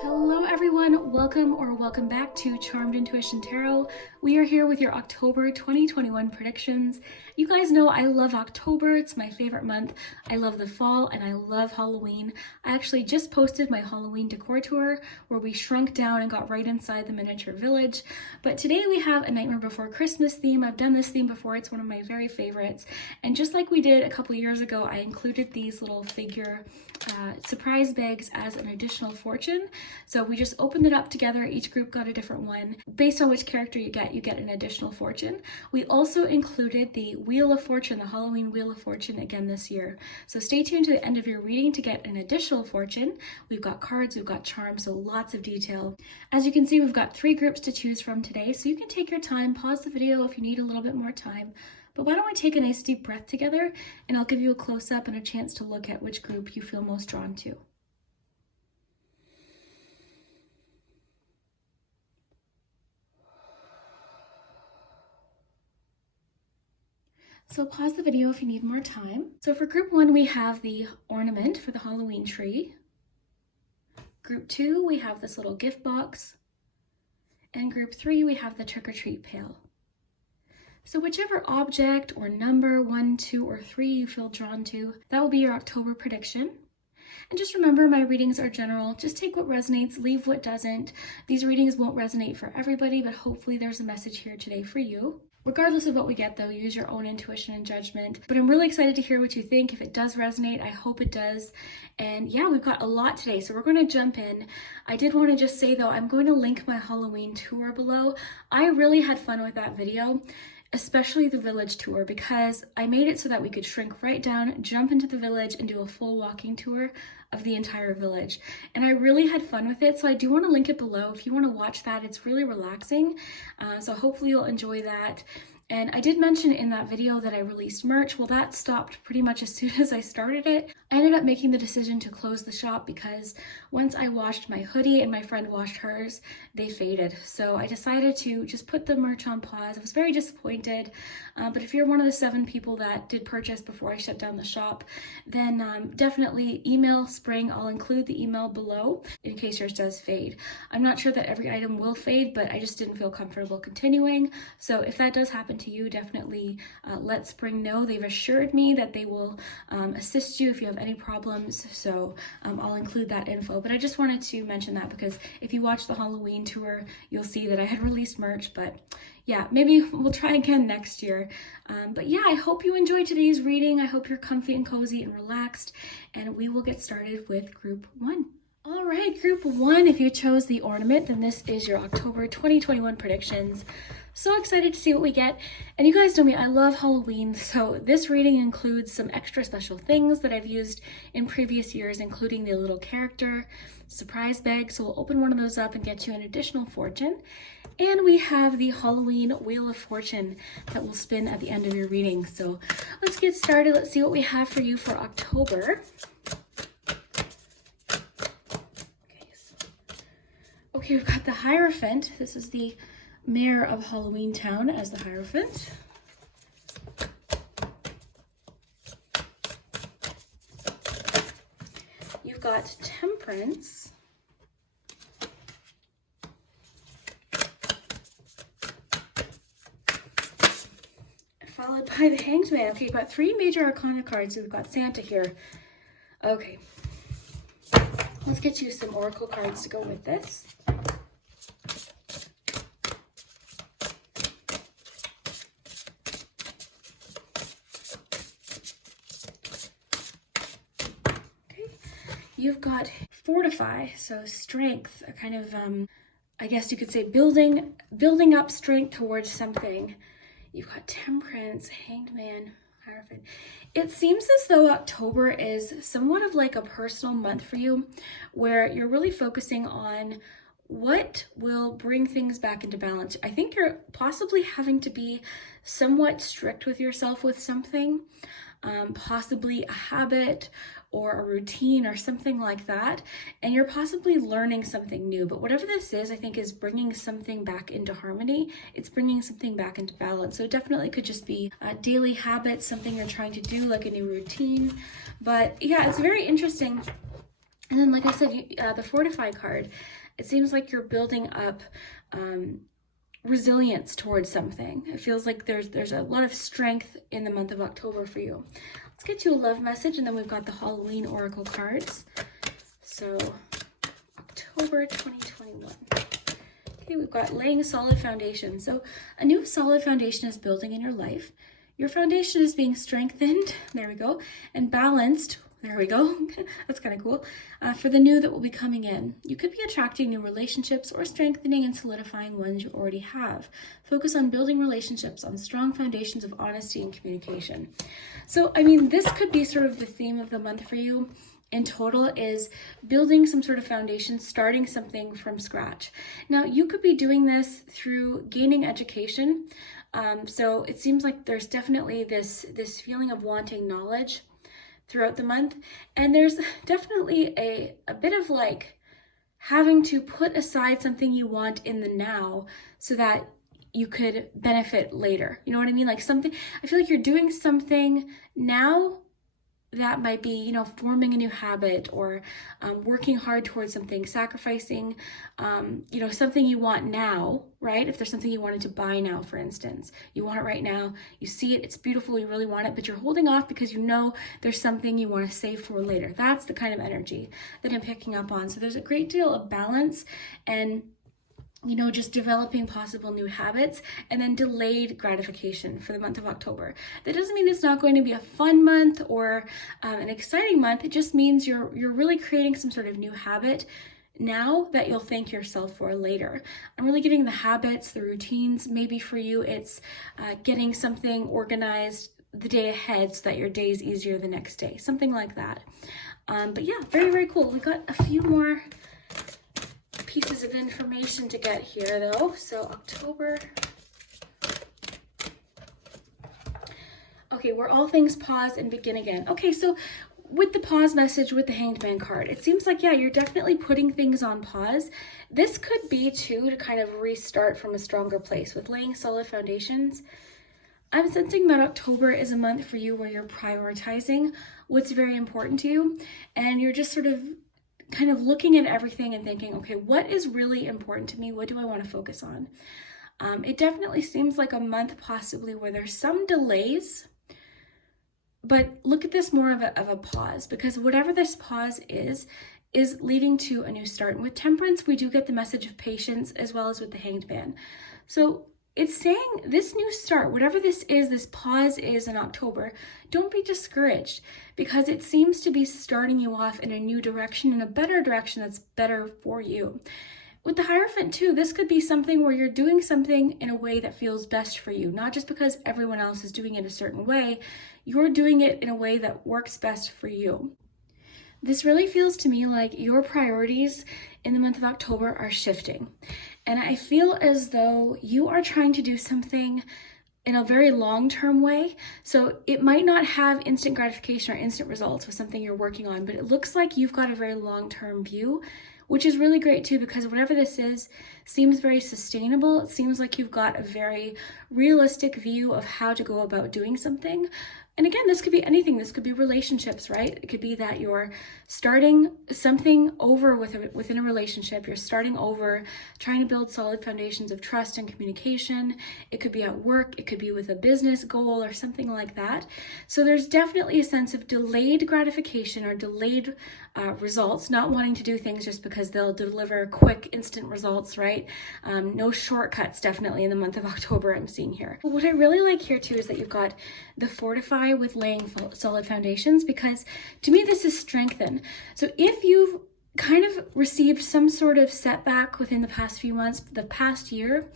Hello everyone, welcome back to Charmed Intuition Tarot. We are here with your October 2021 predictions. You guys know I love October, it's my favorite month. I love the fall and I love Halloween. I actually just posted my Halloween decor tour where we shrunk down and got right inside the miniature village. But today we have a Nightmare Before Christmas theme. I've done this theme before, it's one of my very favorites. And just like we did a couple years ago, I included these little figure surprise bags as an additional fortune. So we just opened it up together. Each group got a different one. Based on which character you get an additional fortune. We also included the Wheel of Fortune, the Halloween Wheel of Fortune again this year. So stay tuned to the end of your reading to get an additional fortune. We've got cards, we've got charms, so lots of detail. As you can see, we've got 3 groups to choose from today, so you can take your time, pause the video if you need a little bit more time. But why don't we take a nice deep breath together and I'll give you a close-up and a chance to look at which group you feel most drawn to. So pause the video if you need more time. So for group 1, we have the ornament for the Halloween tree. Group 2, we have this little gift box. And group 3, we have the trick-or-treat pail. So whichever object or number 1, 2, or 3 you feel drawn to, that will be your October prediction. And just remember, my readings are general. Just take what resonates, leave what doesn't. These readings won't resonate for everybody, but hopefully there's a message here today for you. Regardless of what we get though, use your own intuition and judgment. But I'm really excited to hear what you think. If it does resonate, I hope it does. And yeah, we've got a lot today, so we're going to jump in. I did want to just say though, I'm going to link my Halloween tour below. I really had fun with that video, especially the village tour, because I made it so that we could shrink right down, jump into the village, and do a full walking tour of the entire village. And I really had fun with it, so I do want to link it below if you want to watch that. It's really relaxing, so hopefully you'll enjoy that. And I did mention in that video that I released merch. Well, that stopped pretty much as soon as I started it. I ended up making the decision to close the shop because once I washed my hoodie and my friend washed hers, they faded. So I decided to just put the merch on pause. I was very disappointed, but if you're one of the 7 people that did purchase before I shut down the shop, then definitely email Spring. I'll include the email below in case yours does fade. I'm not sure that every item will fade, but I just didn't feel comfortable continuing. So if that does happen to you, definitely let Spring know. They've assured me that they will assist you if you have any problems, so I'll include that info. But I just wanted to mention that because if you watch the Halloween tour, you'll see that I had released merch, but yeah, maybe we'll try again next year. But yeah, I hope you enjoyed today's reading. I hope you're comfy and cozy and relaxed, and we will get started with group 1. All right, group 1, if you chose the ornament, then this is your October 2021 predictions. So excited to see what we get. And you guys know me, I love Halloween, so this reading includes some extra special things that I've used in previous years, including the little character surprise bag. So we'll open one of those up and get you an additional fortune. And we have the Halloween Wheel of Fortune that will spin at the end of your reading. So let's get started. Let's see what we have for you for October. Okay, we've got the Hierophant. This is the Mayor of Halloween Town as the Hierophant. You've got Temperance. Followed by the Hanged Man. Okay, you've got 3 major arcana cards. So we've got Santa here. Okay. Let's get you some oracle cards to go with this. You've got Fortify, so strength, a kind of, I guess you could say building up strength towards something. You've got Temperance, Hanged Man, Hierophant. It seems as though October is somewhat of like a personal month for you, where you're really focusing on what will bring things back into balance. I think you're possibly having to be somewhat strict with yourself with something. possibly a habit or a routine or something like that, and you're possibly learning something new. But whatever this is, I think is bringing something back into harmony. It's bringing something back into balance. So it definitely could just be daily habits, something you're trying to do, like a new routine. But yeah, it's very interesting. And then, like I said, the Fortify card, it seems like you're building up resilience towards something. It feels like there's a lot of strength in the month of October for you. Let's get to a love message, and then we've got the Halloween Oracle cards. So, October 2021. Okay, we've got laying a solid foundation. So, a new solid foundation is building in your life. Your foundation is being strengthened, there we go, and balanced, there we go, that's kind of cool, for the new that will be coming in. You could be attracting new relationships or strengthening and solidifying ones you already have. Focus on building relationships on strong foundations of honesty and communication. So, I mean, this could be sort of the theme of the month for you. In total is building some sort of foundation, starting something from scratch. Now, you could be doing this through gaining education. So it seems like there's definitely this feeling of wanting knowledge throughout the month. And there's definitely a bit of like having to put aside something you want in the now so that you could benefit later. You know what I mean? Like something, I feel like you're doing something now that might be, you know, forming a new habit or working hard towards something, sacrificing, you know, something you want now, right? If there's something you wanted to buy now, for instance, you want it right now, you see it, it's beautiful, you really want it, but you're holding off because you know there's something you want to save for later. That's the kind of energy that I'm picking up on. So there's a great deal of balance and, you know, just developing possible new habits and then delayed gratification for the month of October. That doesn't mean it's not going to be a fun month or an exciting month. It just means you're really creating some sort of new habit now that you'll thank yourself for later. I'm really getting the habits, the routines. Maybe for you, it's getting something organized the day ahead so that your day is easier the next day, something like that. But yeah, very, very cool. We got a few more pieces of information to get here though. So October. Okay, where all things pause and begin again. Okay, so with the pause message with the Hanged Man card, it seems like, yeah, you're definitely putting things on pause. This could be too to kind of restart from a stronger place with laying solid foundations. I'm sensing that October is a month for you where you're prioritizing what's very important to you, and you're just sort of kind of looking at everything and thinking, okay, what is really important to me? What do I want to focus on? It definitely seems like a month possibly where there's some delays, but look at this more of a pause, because whatever this pause is leading to a new start. And with Temperance, we do get the message of patience as well as with the Hanged Man. So it's saying this new start, whatever this is, this pause is in October, don't be discouraged, because it seems to be starting you off in a new direction, in a better direction that's better for you. With the Hierophant too, this could be something where you're doing something in a way that feels best for you, not just because everyone else is doing it a certain way, you're doing it in a way that works best for you. This really feels to me like your priorities in the month of October are shifting. And I feel as though you are trying to do something in a very long-term way. So it might not have instant gratification or instant results with something you're working on, but it looks like you've got a very long-term view, which is really great too, because whatever this is seems very sustainable. It seems like you've got a very realistic view of how to go about doing something. And again, this could be anything. This could be relationships, right? It could be that you're starting something over within a relationship. You're starting over, trying to build solid foundations of trust and communication. It could be at work. It could be with a business goal or something like that. So there's definitely a sense of delayed gratification or delayed results, not wanting to do things just because they'll deliver quick, instant results, right? No shortcuts, definitely in the month of October I'm seeing here. What I really like here too is that you've got the Fortify with laying solid foundations, because to me this is strengthen. So if you've kind of received some sort of setback within the past few months, the past year,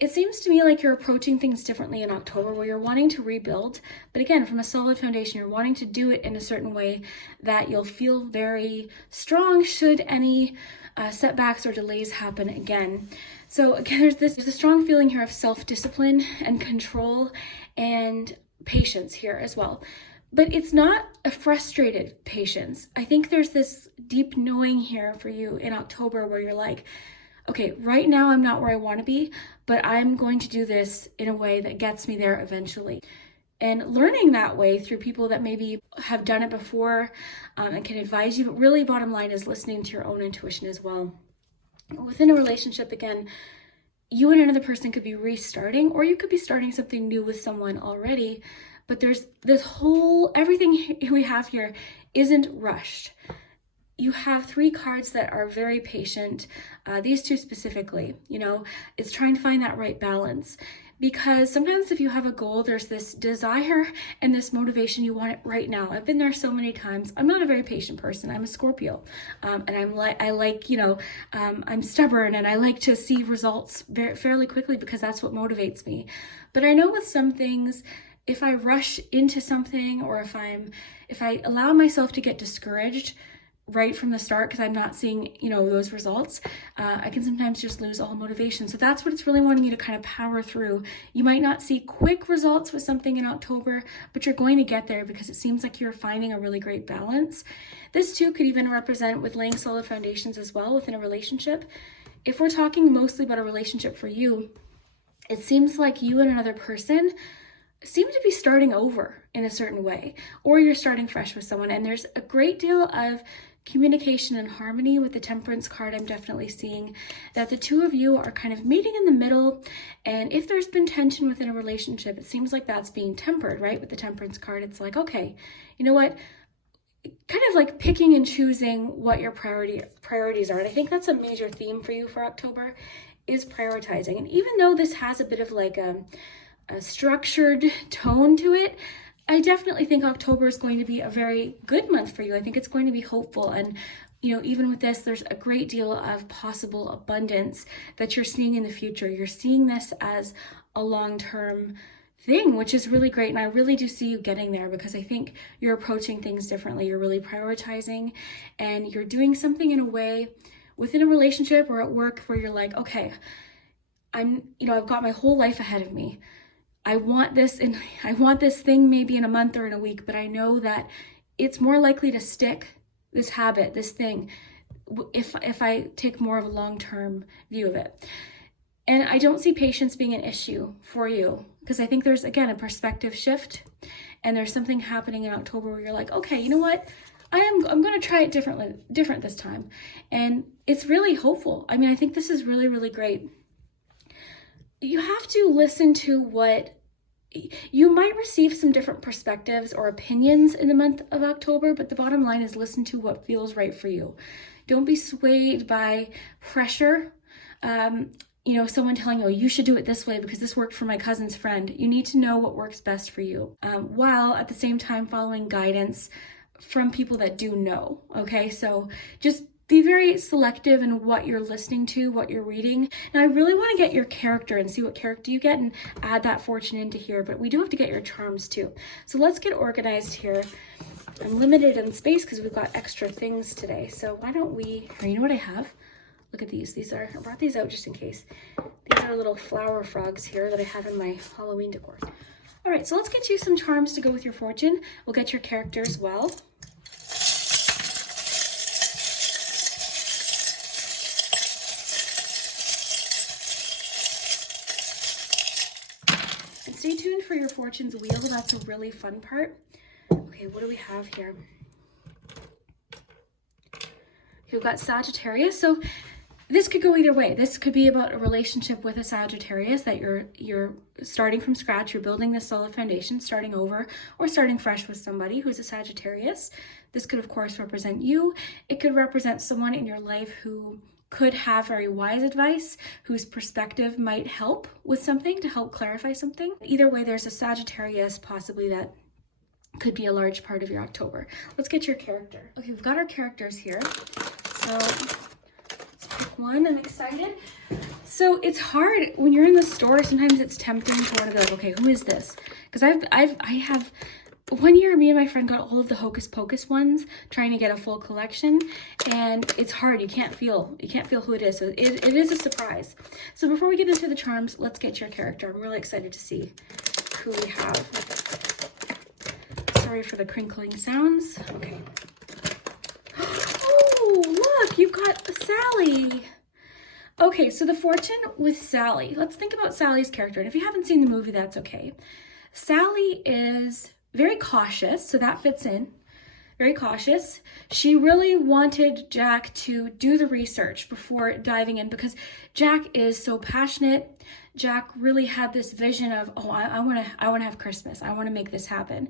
it seems to me like you're approaching things differently in October, where you're wanting to rebuild, but again, from a solid foundation, you're wanting to do it in a certain way that you'll feel very strong should any setbacks or delays happen again. So again, there's a strong feeling here of self-discipline and control and patience here as well. but it's not a frustrated patience. I think there's this deep knowing here for you in October where you're like, okay, right now I'm not where I want to be, but I'm going to do this in a way that gets me there eventually. And learning that way through people that maybe have done it before and can advise you, but really bottom line is listening to your own intuition as well. Within a relationship, again, you and another person could be restarting, or you could be starting something new with someone already, but there's this whole, everything we have here isn't rushed. You have 3 cards that are very patient. These 2 specifically, you know, it's trying to find that right balance. Because sometimes if you have a goal, there's this desire and this motivation, you want it right now. I've been there so many times. I'm not a very patient person. I'm a Scorpio. And I'm stubborn and I like to see results fairly quickly because that's what motivates me. But I know with some things, if I rush into something or if I allow myself to get discouraged right from the start because I'm not seeing, you know, those results, I can sometimes just lose all motivation. So that's what it's really wanting you to kind of power through. You might not see quick results with something in October, but you're going to get there because it seems like you're finding a really great balance. This too could even represent with laying solid foundations as well within a relationship. If we're talking mostly about a relationship for you, it seems like you and another person seem to be starting over in a certain way, or you're starting fresh with someone, and there's a great deal of communication and harmony. With the Temperance card, I'm definitely seeing that the 2 of you are kind of meeting in the middle, and if there's been tension within a relationship, it seems like that's being tempered, right? With the Temperance card, it's like, okay, you know what? Kind of like picking and choosing what your priorities are. And I think that's a major theme for you for October, is prioritizing. And even though this has a bit of like a structured tone to it, I definitely think October is going to be a very good month for you. I think it's going to be hopeful. And, you know, even with this, there's a great deal of possible abundance that you're seeing in the future. You're seeing this as a long-term thing, which is really great. And I really do see you getting there because I think you're approaching things differently. You're really prioritizing and you're doing something in a way within a relationship or at work where you're like, okay, I've got my whole life ahead of me. I want this thing maybe in a month or in a week, but I know that it's more likely to stick, this habit, this thing, if I take more of a long-term view of it. And I don't see patience being an issue for you because I think there's, again, a perspective shift, and there's something happening in October where you're like, okay, you know what? I'm going to try it different this time. And it's really hopeful. I mean, I think this is really, really great. You have to listen to what you might receive, some different perspectives or opinions in the month of October, but the bottom line is listen to what feels right for you. Don't be swayed by pressure. Someone telling you, you should do it this way because this worked for my cousin's friend. You need to know what works best for you, while at the same time following guidance from people that do know. Okay, so just be very selective in what you're listening to, what you're reading. Now, I really want to get your character and see what character you get and add that fortune into here, but we do have to get your charms too. So let's get organized here. I'm limited in space because we've got extra things today. So why don't we, you know what I have? Look at these. I brought these out just in case. These are little flower frogs here that I have in my Halloween decor. All right, so let's get you some charms to go with your fortune. We'll get your character as well. Stay tuned for your fortune's wheel. That's a really fun part. Okay, what do we have here? We've got Sagittarius. So this could go either way. This could be about a relationship with a Sagittarius that you're starting from scratch. You're building this solid foundation, starting over, or starting fresh with somebody who's a Sagittarius. This could, of course, represent you. It could represent someone in your life who could have very wise advice, whose perspective might help with something, to help clarify something. Either way, there's a Sagittarius possibly that could be a large part of your October. Let's get your character. Okay, we've got our characters here. So let's pick one. I'm excited. So it's hard when you're in the store. Sometimes it's tempting to want to be like, okay, who is this? Because I have. One year, me and my friend got all of the Hocus Pocus ones, trying to get a full collection, and it's hard. You can't feel who it is. So it is a surprise. So before we get into the charms, let's get your character. I'm really excited to see who we have. Sorry for the crinkling sounds. Okay. Oh, look, you've got Sally. Okay, so the fortune with Sally. Let's think about Sally's character. And if you haven't seen the movie, that's okay. Sally is very cautious, so that fits in. Very cautious. She really wanted Jack to do the research before diving in because Jack is so passionate. Jack really had this vision of, oh, I want to have Christmas. I want to make this happen.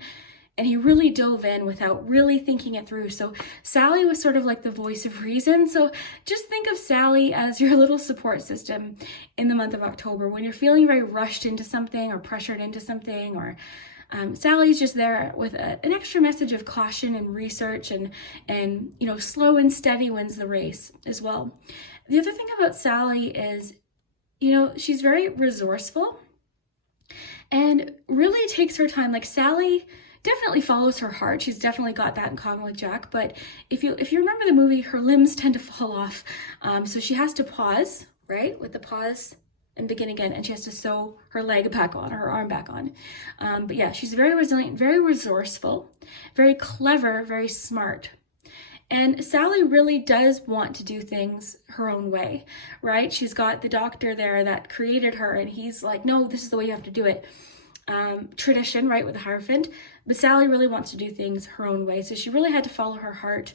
And he really dove in without really thinking it through. So Sally was sort of like the voice of reason. So just think of Sally as your little support system in the month of October when you're feeling very rushed into something or pressured into something, or Sally's just there with an extra message of caution and research, and you know, slow and steady wins the race as well. The other thing about Sally is, you know, she's very resourceful and really takes her time. Like Sally definitely follows her heart. She's definitely got that in common with Jack. But if you remember the movie, her limbs tend to fall off. So she has to pause, right? With the pause and begin again. And she has to sew her leg back on, her arm back on. But yeah, she's very resilient, very resourceful, very clever, very smart. And Sally really does want to do things her own way, right? She's got the doctor there that created her, and he's like, no, this is the way you have to do it. Tradition, right, with the Hierophant. But Sally really wants to do things her own way. So she really had to follow her heart.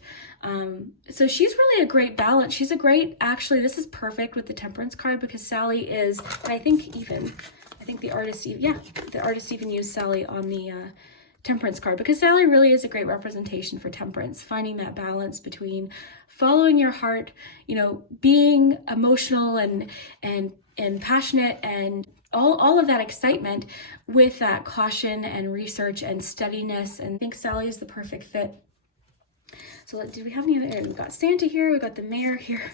So she's really a great balance. She's a great, actually, this is perfect with the Temperance card because Sally is, I think the artist even used Sally on the Temperance card because Sally really is a great representation for temperance, finding that balance between following your heart, you know, being emotional and passionate and all of that excitement with that caution and research and steadiness. And I think Sally is the perfect fit. So did we have any other? We've got Santa here. We've got the mayor here.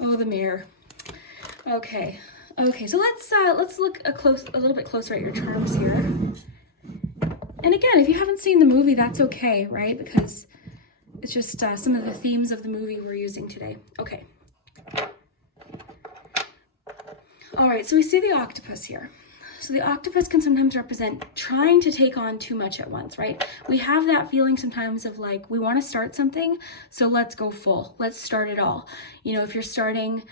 Oh, the mayor. Okay. So let's look a little bit closer at your charms here. And again, if you haven't seen the movie, that's okay, right? Because it's just some of the themes of the movie we're using today. Okay. All right, so we see the octopus here. So the octopus can sometimes represent trying to take on too much at once, right? We have that feeling sometimes of like, we want to start something, so let's go full. Let's start it all. You know, if you're starting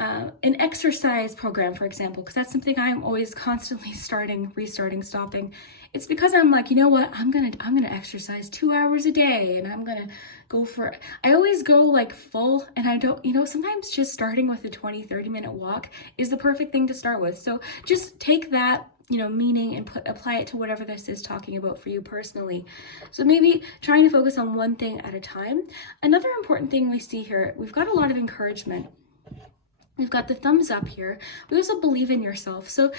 an exercise program, for example, because that's something I'm always constantly starting, restarting, stopping. It's because I'm like, you know what, I'm gonna exercise 2 hours a day, and I'm gonna go for, I always go like full, and I don't, you know, sometimes just starting with a 20-30 minute walk is the perfect thing to start with. So just take that, you know, meaning and apply it to whatever this is talking about for you personally. So maybe trying to focus on one thing at a time. Another important thing we see here, we've got a lot of encouragement. We've got the thumbs up here. We also believe in yourself. So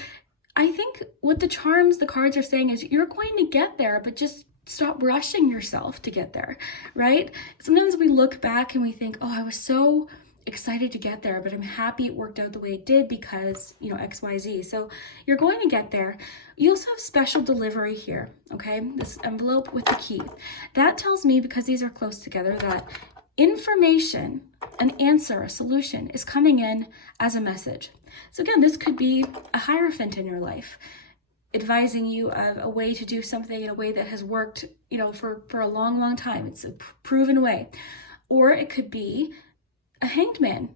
I think what the charms, the cards are saying is you're going to get there, but just stop rushing yourself to get there, right? Sometimes we look back and we think, oh, I was so excited to get there, but I'm happy it worked out the way it did because, you know, XYZ. So you're going to get there. You also have special delivery here, okay? This envelope with the key. That tells me, because these are close together, that information, an answer, a solution is coming in as a message. So again, this could be a Hierophant in your life, advising you of a way to do something in a way that has worked, you know, for a long, long time. It's a proven way. Or it could be a Hanged Man,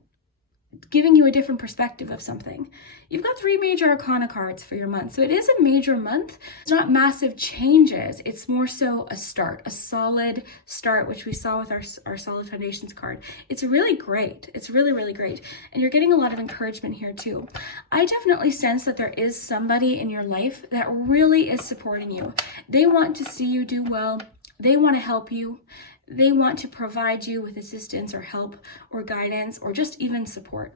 giving you a different perspective of something. You've got 3 major arcana cards for your month. So it is a major month. It's not massive changes. It's more so a start, a solid start, which we saw with our Solid Foundations card. It's really great. It's really, really great. And you're getting a lot of encouragement here too. I definitely sense that there is somebody in your life that really is supporting you. They want to see you do well. They want to help you. They want to provide you with assistance or help or guidance or just even support.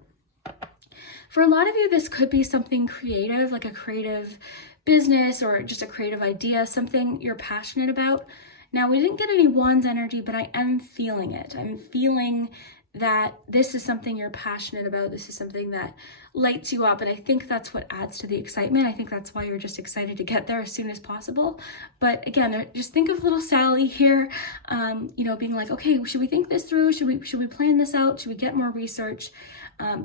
For a lot of you, this could be something creative, like a creative business or just a creative idea, something you're passionate about. Now, we didn't get any wands energy, but I am feeling it. I'm feeling that this is something you're passionate about. This is something that lights you up. And I think that's what adds to the excitement. I think that's why you're just excited to get there as soon as possible. But again, just think of little Sally here, you know, being like, okay, should we think this through? Should we plan this out? Should we get more research?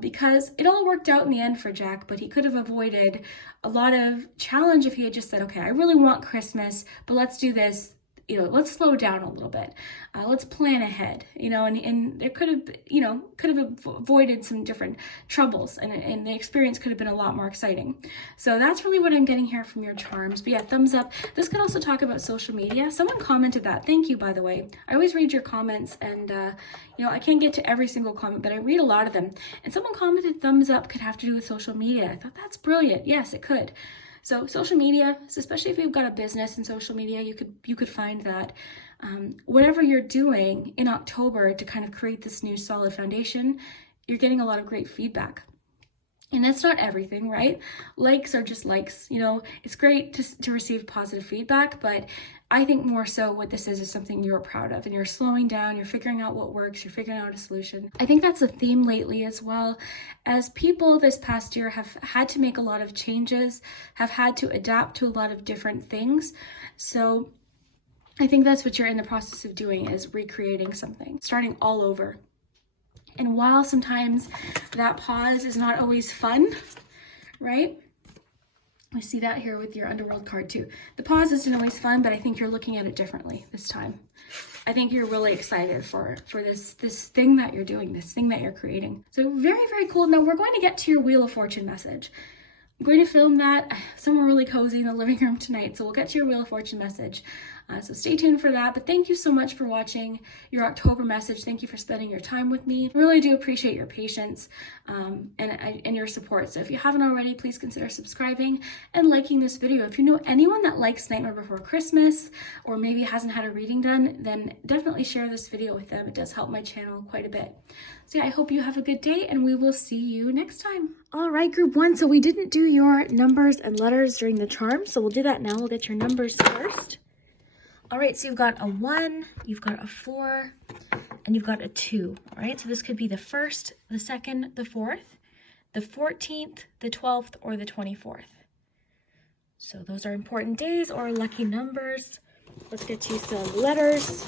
Because it all worked out in the end for Jack, but he could have avoided a lot of challenge if he had just said, okay, I really want Christmas, but let's do this let's slow down a little bit. Let's plan ahead, and there could have avoided some different troubles, and the experience could have been a lot more exciting. So that's really what I'm getting here from your charms. But yeah, thumbs up. This could also talk about social media. Someone commented that. Thank you, by the way. I always read your comments, and I can't get to every single comment, but I read a lot of them. And someone commented thumbs up could have to do with social media. I thought that's brilliant. Yes, it could. So social media, especially if you've got a business in social media, you could find that whatever you're doing in October to kind of create this new solid foundation, you're getting a lot of great feedback. And that's not everything, right? Likes are just likes. It's great to receive positive feedback, but I think more so what this is something you're proud of, and you're slowing down, you're figuring out what works, you're figuring out a solution. I think that's a theme lately as well, as people this past year have had to make a lot of changes, have had to adapt to a lot of different things. So I think that's what you're in the process of doing, is recreating something, starting all over. And while sometimes that pause is not always fun, right? I see that here with your Underworld card too. The pause isn't always fun, but I think you're looking at it differently this time. I think you're really excited for this thing that you're doing, this thing that you're creating. So very, very cool. Now we're going to get to your Wheel of Fortune message. I'm going to film that somewhere really cozy in the living room tonight. So we'll get to your Wheel of Fortune message. So stay tuned for that. But thank you so much for watching your October message. Thank you for spending your time with me. I really do appreciate your patience and your support. So if you haven't already, please consider subscribing and liking this video. If you know anyone that likes Nightmare Before Christmas, or maybe hasn't had a reading done, then definitely share this video with them. It does help my channel quite a bit. So yeah, I hope you have a good day, and we will see you next time. All right, group 1. So we didn't do your numbers and letters during the charm, so we'll do that now. We'll get your numbers first. All right, so you've got a 1, you've got a 4, and you've got a 2. All right, so this could be the 1st, the 2nd, the 4th, the 14th, the 12th, or the 24th. So those are important days or lucky numbers. Let's get you some letters.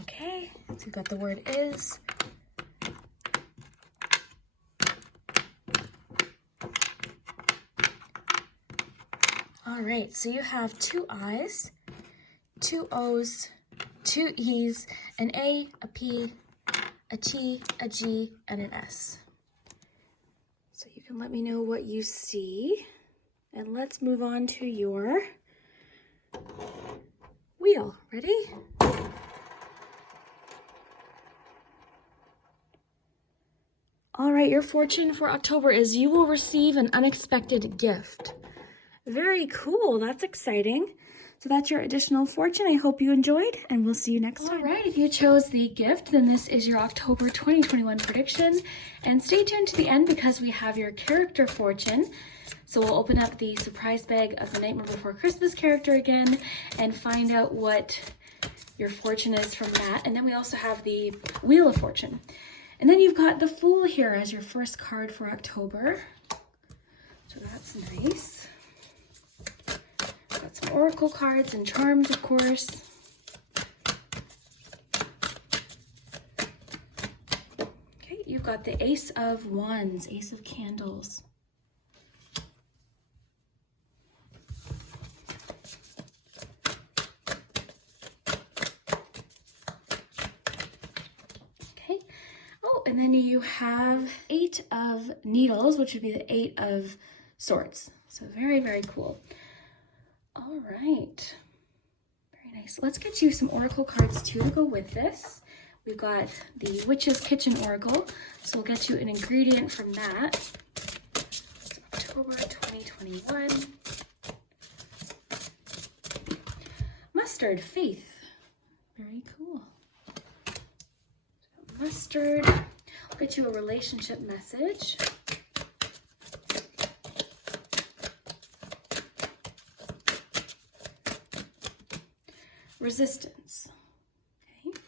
Okay, so we've got the word is. All right, so you have 2 I's, 2 O's, 2 E's, an A, a P, a T, a G, and an S. So you can let me know what you see. And let's move on to your wheel. Ready? All right, your fortune for October is you will receive an unexpected gift. Very cool. That's exciting. So that's your additional fortune. I hope you enjoyed, and we'll see you next time. All right, if you chose the gift, then this is your October 2021 prediction. And stay tuned to the end because we have your character fortune. So we'll open up the surprise bag of the Nightmare Before Christmas character again and find out what your fortune is from that. And then we also have the Wheel of Fortune. And then you've got the Fool here as your first card for October. So that's nice. Got some oracle cards and charms, of course. Okay, you've got the Ace of Wands, Ace of Candles. Okay. Oh, and then you have 8 of Needles, which would be the 8 of Swords. So very, very cool. All right, very nice. Let's get you some oracle cards too to go with this. We've got the Witch's Kitchen Oracle, so we'll get you an ingredient from that. It's October 2021. Mustard, Faith. Very cool. So mustard. I'll get you a relationship message. Resistance. Okay.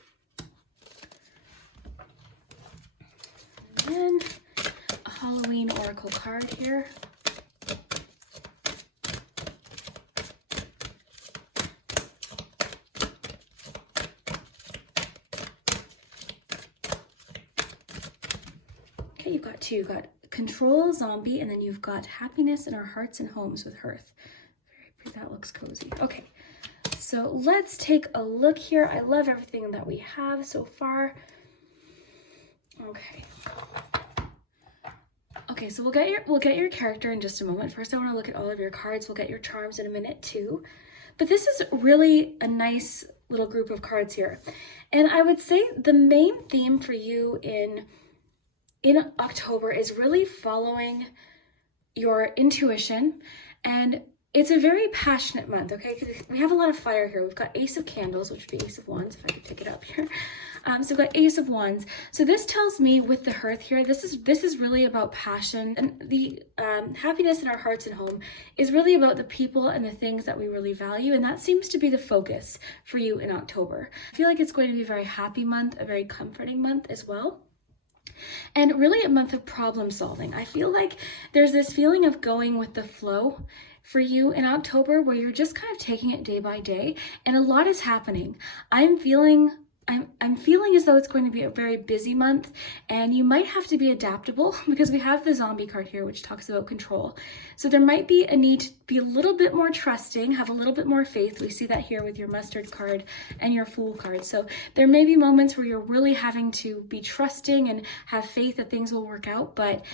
And then a Halloween oracle card here. Okay, you've got 2. You've got control, zombie, and then you've got happiness in our hearts and homes with hearth. Very pretty. That looks cozy. Okay, so let's take a look here. I love everything that we have so far. Okay. Okay, so we'll get your character in just a moment. First, I want to look at all of your cards. We'll get your charms in a minute too. But this is really a nice little group of cards here. And I would say the main theme for you in October is really following your intuition, and it's a very passionate month, okay? We have a lot of fire here. We've got Ace of Candles, which would be Ace of Wands, if I could pick it up here. So we've got Ace of Wands. So this tells me with the hearth here, this is really about passion, and the happiness in our hearts and home is really about the people and the things that we really value, and that seems to be the focus for you in October. I feel like it's going to be a very happy month, a very comforting month as well. And really a month of problem solving. I feel like there's this feeling of going with the flow for you in October where you're just kind of taking it day by day, and a lot is happening. I'm feeling as though it's going to be a very busy month, and you might have to be adaptable because we have the zombie card here, which talks about control. So there might be a need to be a little bit more trusting, have a little bit more faith. We see that here with your mustard card and your fool card. So there may be moments where you're really having to be trusting and have faith that things will work out, but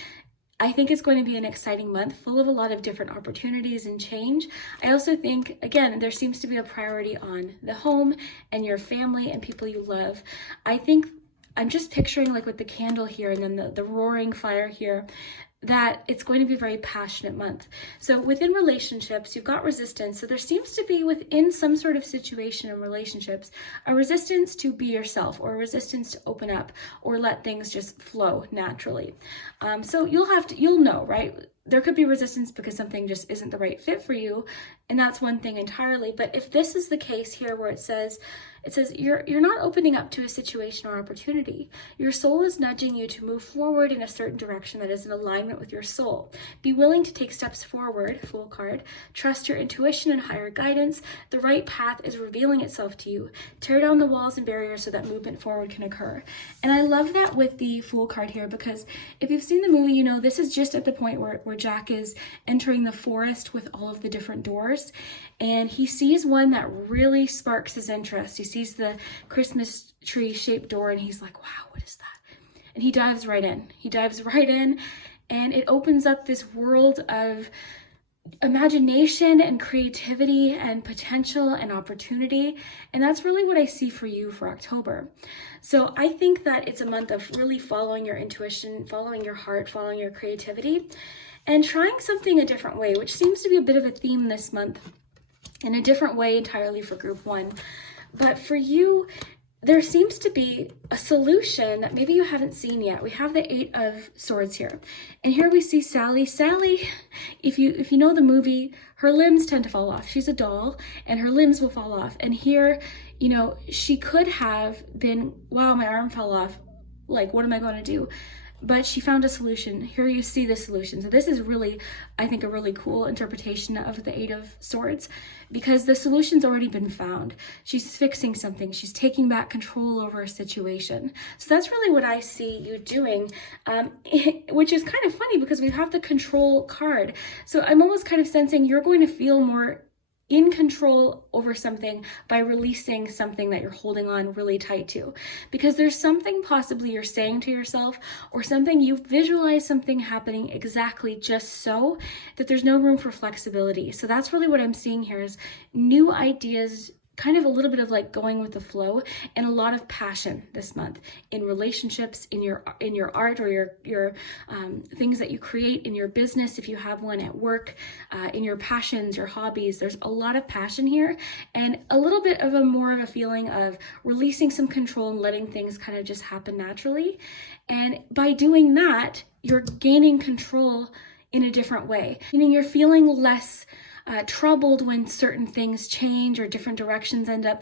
I think it's going to be an exciting month full of a lot of different opportunities and change. I also think, again, there seems to be a priority on the home and your family and people you love. I think I'm just picturing, like with the candle here and then the roaring fire here, that it's going to be a very passionate month. So within relationships, you've got resistance. So there seems to be within some sort of situation in relationships, a resistance to be yourself, or a resistance to open up or let things just flow naturally. So you'll know, right? There could be resistance because something just isn't the right fit for you, and that's one thing entirely. But if this is the case here where it says you're not opening up to a situation or opportunity, your soul is nudging you to move forward in a certain direction that is in alignment with your soul. Be willing to take steps forward, Fool card. Trust your intuition and higher guidance. The right path is revealing itself to you. Tear down the walls and barriers so that movement forward can occur. And I love that with the Fool card here, because if you've seen the movie, you know this is just at the point where Jack is entering the forest with all of the different doors, and he sees one that really sparks his interest. He sees the Christmas tree shaped door, and he's like, wow, what is that? And he dives right in. And it opens up this world of imagination and creativity and potential and opportunity. And that's really what I see for you for October. So I think that it's a month of really following your intuition, following your heart, following your creativity, and trying something a different way, which seems to be a bit of a theme this month, in a different way entirely for group one. But for you, there seems to be a solution that maybe you haven't seen yet. We have the Eight of Swords here. And here we see Sally. Sally, if you know the movie, her limbs tend to fall off. She's a doll and her limbs will fall off. And here, you know, she could have been, wow, my arm fell off. Like, what am I going to do? But she found a solution. Here you see the solution. So this is really, I think, a really cool interpretation of the Eight of Swords, because the solution's already been found. She's fixing something. She's taking back control over a situation. So that's really what I see you doing, which is kind of funny because we have the control card. So I'm almost kind of sensing you're going to feel more in control over something by releasing something that you're holding on really tight to, because there's something possibly you're saying to yourself, or something you visualize something happening exactly just so that there's no room for flexibility. So that's really what I'm seeing here, is new ideas, kind of a little bit of like going with the flow, and a lot of passion this month in relationships, in your art, or your things that you create in your business, if you have one, at work, in your passions, your hobbies. There's a lot of passion here, and a little bit of more of a feeling of releasing some control and letting things kind of just happen naturally. And by doing that, you're gaining control in a different way, meaning you're feeling less troubled when certain things change or different directions end up,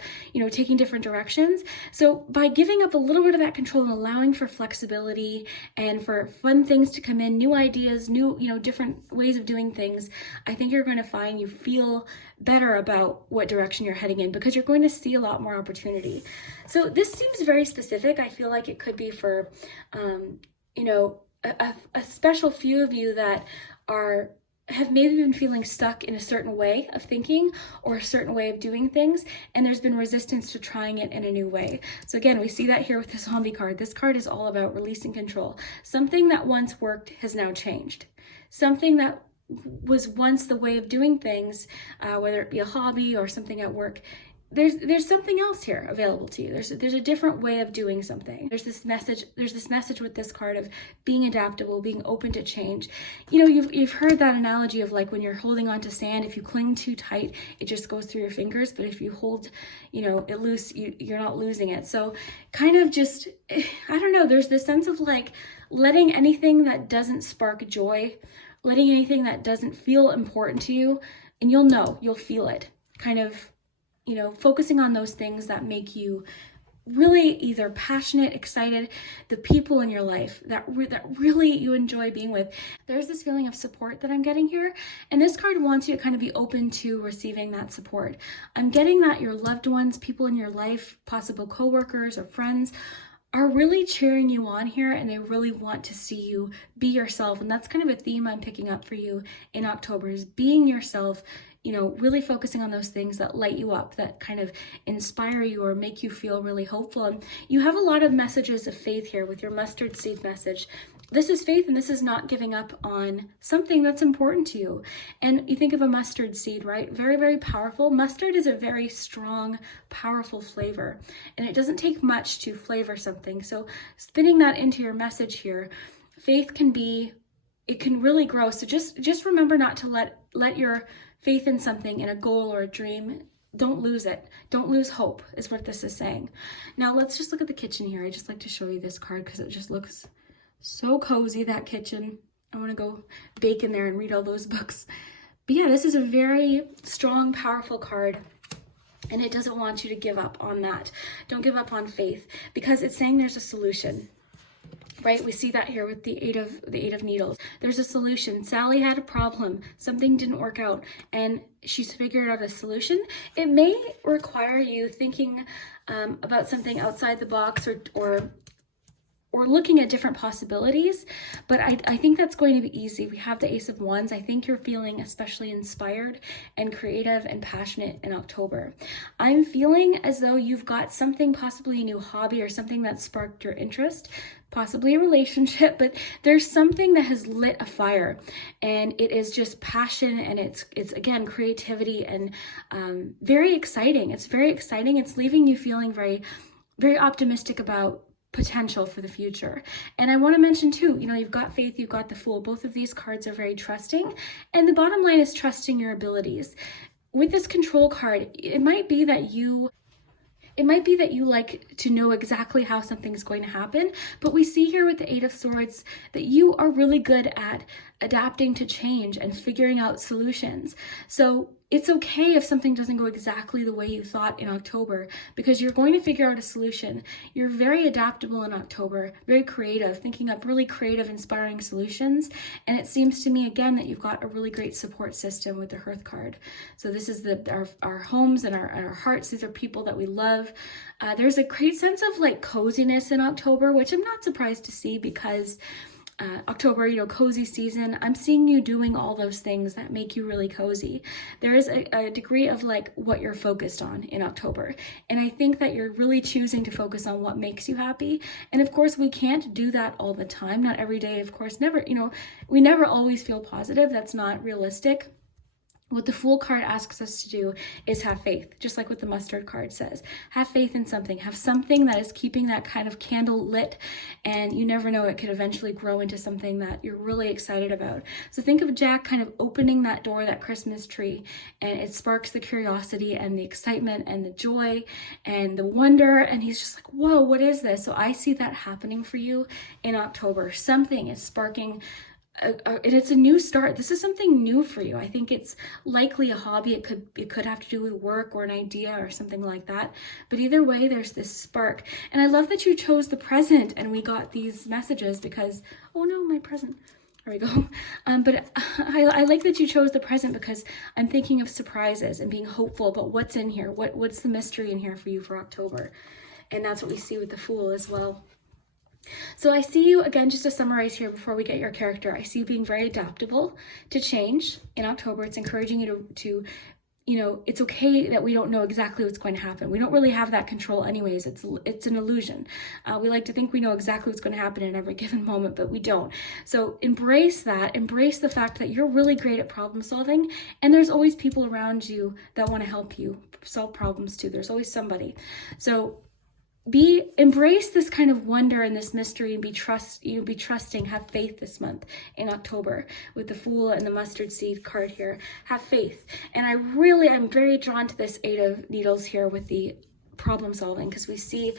taking different directions. So by giving up a little bit of that control and allowing for flexibility and for fun things to come in, new ideas, new, different ways of doing things, I think you're going to find you feel better about what direction you're heading in, because you're going to see a lot more opportunity. So this seems very specific. I feel like it could be for, a special few of you that have maybe been feeling stuck in a certain way of thinking or a certain way of doing things, and there's been resistance to trying it in a new way. So again, we see that here with the zombie card. This card is all about releasing control. Something that once worked has now changed. Something that was once the way of doing things, whether it be a hobby or something at work, there's something else here available to you. There's a different way of doing something. There's this message with this card of being adaptable, being open to change. You know, you've heard that analogy of like when you're holding on to sand, if you cling too tight, it just goes through your fingers, but if you hold, you know, it loose, you're not losing it. So kind of just, I don't know, there's this sense of like letting anything that doesn't spark joy, letting anything that doesn't feel important to you, and you'll feel it, kind of, you know, focusing on those things that make you really either passionate, excited, the people in your life that really you enjoy being with. There's this feeling of support that I'm getting here, and this card wants you to kind of be open to receiving that support. I'm getting that your loved ones, people in your life, possible coworkers or friends, are really cheering you on here, and they really want to see you be yourself. And that's kind of a theme I'm picking up for you in October, is being yourself, you know, really focusing on those things that light you up, that kind of inspire you or make you feel really hopeful. And you have a lot of messages of faith here with your mustard seed message. This is faith, and this is not giving up on something that's important to you. And you think of a mustard seed, right? Very, very powerful. Mustard is a very strong, powerful flavor, and it doesn't take much to flavor something. So spinning that into your message here, faith can really grow. So just remember not to let your faith in something, in a goal or a dream, don't lose it. Don't lose hope is what this is saying. Now let's just look at the kitchen here. I just like to show you this card because it just looks so cozy, that kitchen. I want to go bake in there and read all those books. But yeah, this is a very strong, powerful card. And it doesn't want you to give up on that. Don't give up on faith, because it's saying there's a solution. Right, we see that here with the eight of needles. There's a solution. Sally had a problem. Something didn't work out, and she's figured out a solution. It may require you thinking about something outside the box, or looking at different possibilities, but I think that's going to be easy. We have the Ace of Wands. I think you're feeling especially inspired and creative and passionate in October. I'm feeling as though you've got something, possibly a new hobby or something that sparked your interest, possibly a relationship, but there's something that has lit a fire, and it is just passion, and it's again creativity, and very exciting. It's very exciting. It's leaving you feeling very, very optimistic about potential for the future. And I want to mention too, you know, you've got faith, you've got the Fool. Both of these cards are very trusting, and the bottom line is trusting your abilities. With this Control card, it might be that you like to know exactly how something's going to happen, but we see here with the Eight of Swords that you are really good at adapting to change and figuring out solutions. So it's okay if something doesn't go exactly the way you thought in October, because you're going to figure out a solution. You're very adaptable in October, very creative, thinking up really creative, inspiring solutions. And it seems to me, again, that you've got a really great support system with the Hearth card. So this is our homes and our hearts. These are people that we love. There's a great sense of like coziness in October, which I'm not surprised to see, because October, you know, cozy season. I'm seeing you doing all those things that make you really cozy. There is a degree of like what you're focused on in October. And I think that you're really choosing to focus on what makes you happy. And of course, we can't do that all the time. Not every day, of course, never, you know, we never always feel positive. That's not realistic. What the Fool card asks us to do is have faith, just like what the Mustard card says. Have faith in something. Have something that is keeping that kind of candle lit, and you never know, it could eventually grow into something that you're really excited about. So think of Jack kind of opening that door, that Christmas tree, and it sparks the curiosity and the excitement and the joy and the wonder, and he's just like, whoa, what is this? So I see that happening for you in October. Something is sparking. It's a new start. This is something new for you. I think it's likely a hobby. It could have to do with work or an idea or something like that. But either way, there's this spark. And I love that you chose the present and we got these messages, because, oh no, my present. There we go. But I like that you chose the present, because I'm thinking of surprises and being hopeful about what's in here. What's the mystery in here for you for October? And that's what we see with the Fool as well. So I see you, again, just to summarize here before we get your character, I see you being very adaptable to change in October. It's encouraging you to you know, it's okay that we don't know exactly what's going to happen. We don't really have that control anyways. It's an illusion. We like to think we know exactly what's going to happen in every given moment, but we don't. So embrace that. Embrace the fact that you're really great at problem solving, and there's always people around you that want to help you solve problems too. There's always somebody. So embrace this kind of wonder and this mystery, and be trusting, have faith this month in October with the Fool and the mustard seed card here. Have faith. And I'm very drawn to this 8 of Needles here with the problem solving, because we see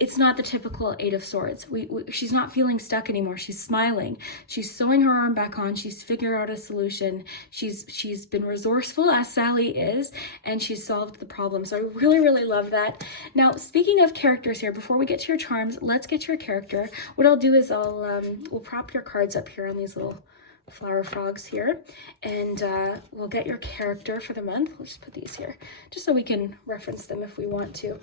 it's not the typical 8 of Swords. She's not feeling stuck anymore. She's smiling. She's sewing her arm back on. She's figured out a solution. She's been resourceful, as Sally is, and she's solved the problem. So I really, really love that. Now, speaking of characters here, before we get to your charms, let's get your character. What I'll do is we'll prop your cards up here on these little flower frogs here, and we'll get your character for the month. We'll just put these here just so we can reference them if we want to.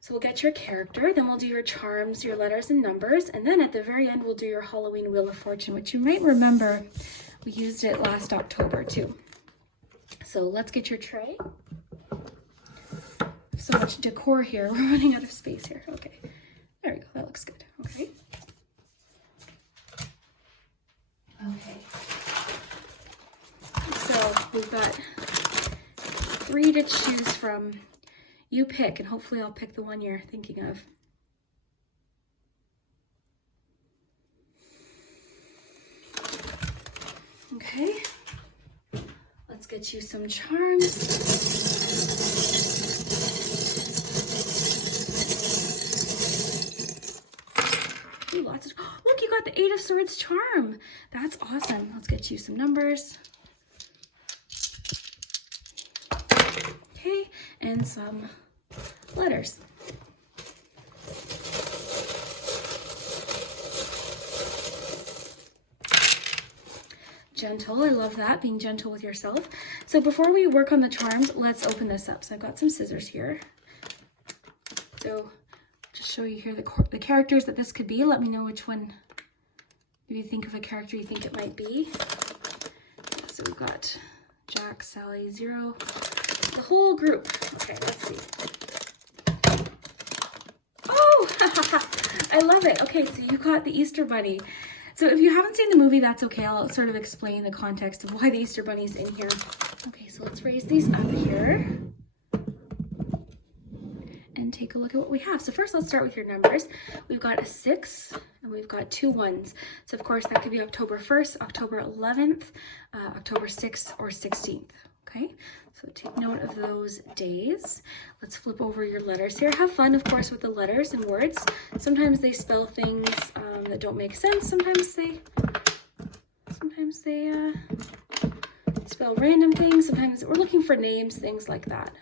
So we'll get your character, then we'll do your charms, your letters and numbers, and then at the very end we'll do your Halloween Wheel of Fortune, which you might remember we used it last October too. So let's get your tray. So much decor here, we're running out of space here. Okay, there we go, that looks good. Okay. Okay. So we've got 3 to choose from. You pick, and hopefully I'll pick the one you're thinking of. Okay, let's get you some charms. Ooh, lots of, look, you got the 8 of Swords charm. That's awesome. Let's get you some numbers. Okay, and some letters. Gentle, I love that, being gentle with yourself. So before we work on the charms, let's open this up. So I've got some scissors here. So just show you here the characters that this could be. Let me know which one, if you think of a character you think it might be. So we've got Jack, Sally, Zero, the whole group. Okay, let's see. I love it. Okay, so you got the Easter Bunny. So if you haven't seen the movie, that's okay. I'll sort of explain the context of why the Easter Bunny's in here. Okay, so let's raise these up here and take a look at what we have. So first, let's start with your numbers. We've got a 6 and we've got 2 1s. So of course, that could be October 1st, October 11th, October 6th, or 16th. Okay, so take note of those days. Let's flip over your letters here. Have fun, of course, with the letters and words. Sometimes they spell things that don't make sense. Sometimes they spell random things. Sometimes we're looking for names, things like that.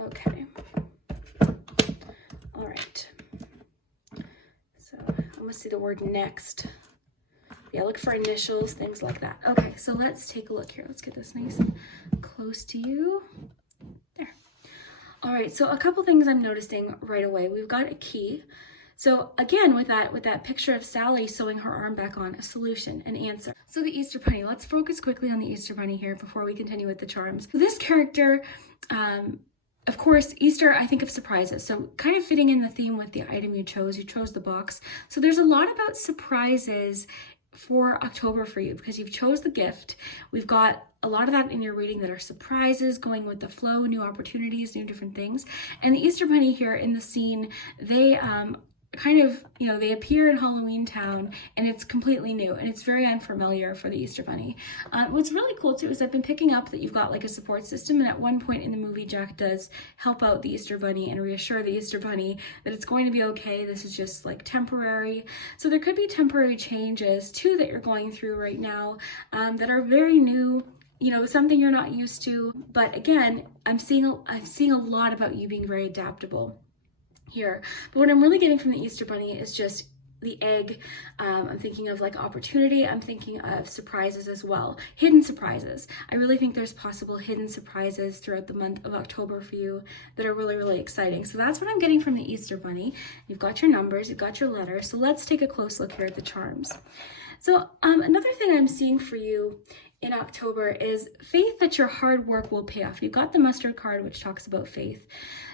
Okay. All right. So I'm gonna see the word next. Yeah, look for initials, things like that. Okay, so let's take a look here. Let's get this nice and close to you. There. All right, so a couple things I'm noticing right away. We've got a key. So again, with that picture of Sally sewing her arm back on, a solution, an answer. So the Easter Bunny, let's focus quickly on the Easter Bunny here before we continue with the charms. So this character, of course, Easter, I think of surprises. So kind of fitting in the theme with the item you chose the box. So there's a lot about surprises for October for you because you've chose the gift. We've got a lot of that in your reading that are surprises, going with the flow, new opportunities, new different things. And the Easter Bunny here in the scene, they kind of, they appear in Halloween Town, and it's completely new and it's very unfamiliar for the Easter Bunny. What's really cool too is I've been picking up that you've got like a support system, and at one point in the movie Jack does help out the Easter Bunny and reassure the Easter Bunny that it's going to be okay, this is just like temporary. So there could be temporary changes too that you're going through right now that are very new, something you're not used to. But again, I'm seeing a lot about you being very adaptable here. But what I'm really getting from the Easter Bunny is just the egg. I'm thinking of like opportunity. I'm thinking of surprises as well. Hidden surprises. I really think there's possible hidden surprises throughout the month of October for you that are really, really exciting. So that's what I'm getting from the Easter Bunny. You've got your numbers, you've got your letters. So let's take a close look here at the charms. So another thing I'm seeing for you in October is faith that your hard work will pay off. You've got the mustard card, which talks about faith.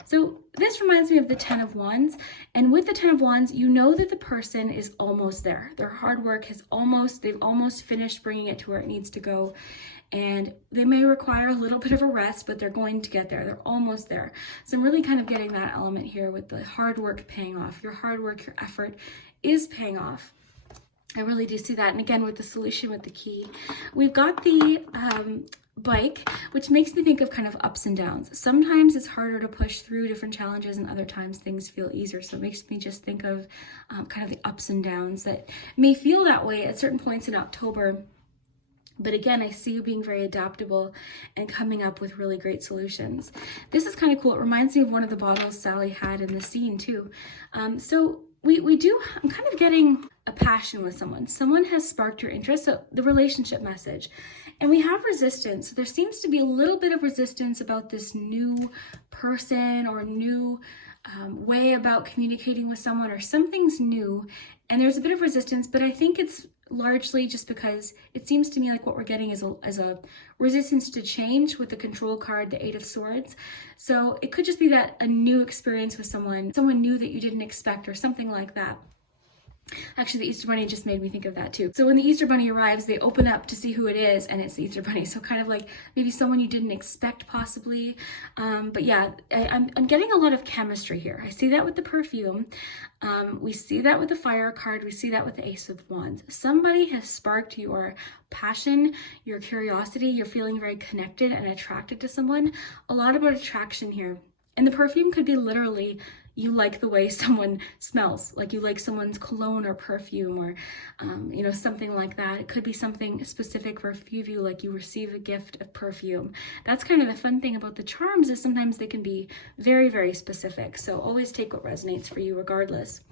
So this reminds me of the 10 of Wands. And with the 10 of Wands, you know that the person is almost there. Their hard work they've almost finished bringing it to where it needs to go. And they may require a little bit of a rest, but they're going to get there. They're almost there. So I'm really kind of getting that element here with the hard work paying off. Your hard work, your effort is paying off. I really do see that. And again, with the solution with the key, we've got the bike, which makes me think of kind of ups and downs. Sometimes it's harder to push through different challenges, and other times things feel easier. So it makes me just think of kind of the ups and downs that may feel that way at certain points in October. But again, I see you being very adaptable and coming up with really great solutions. This is kind of cool. It reminds me of one of the bottles Sally had in the scene too. So I'm kind of getting a passion with someone. Someone has sparked your interest, so the relationship message. And we have resistance. So there seems to be a little bit of resistance about this new person or new way about communicating with someone, or something's new. And there's a bit of resistance, but I think it's largely just because it seems to me like what we're getting is a resistance to change with the control card, the 8 of Swords. So it could just be that a new experience with someone new that you didn't expect, or something like that. Actually, the Easter Bunny just made me think of that too. So when the Easter Bunny arrives, they open up to see who it is, and it's the Easter Bunny. So kind of like maybe someone you didn't expect possibly. But yeah, I'm getting a lot of chemistry here. I see that with the perfume. We see that with the fire card. We see that with the Ace of Wands. Somebody has sparked your passion, your curiosity. You're feeling very connected and attracted to someone. A lot about attraction here. And the perfume could be literally you like the way someone smells, like you like someone's cologne or perfume, or something like that. It could be something specific for a few of you, like you receive a gift of perfume. That's kind of the fun thing about the charms, is sometimes they can be very, very specific. So always take what resonates for you regardless.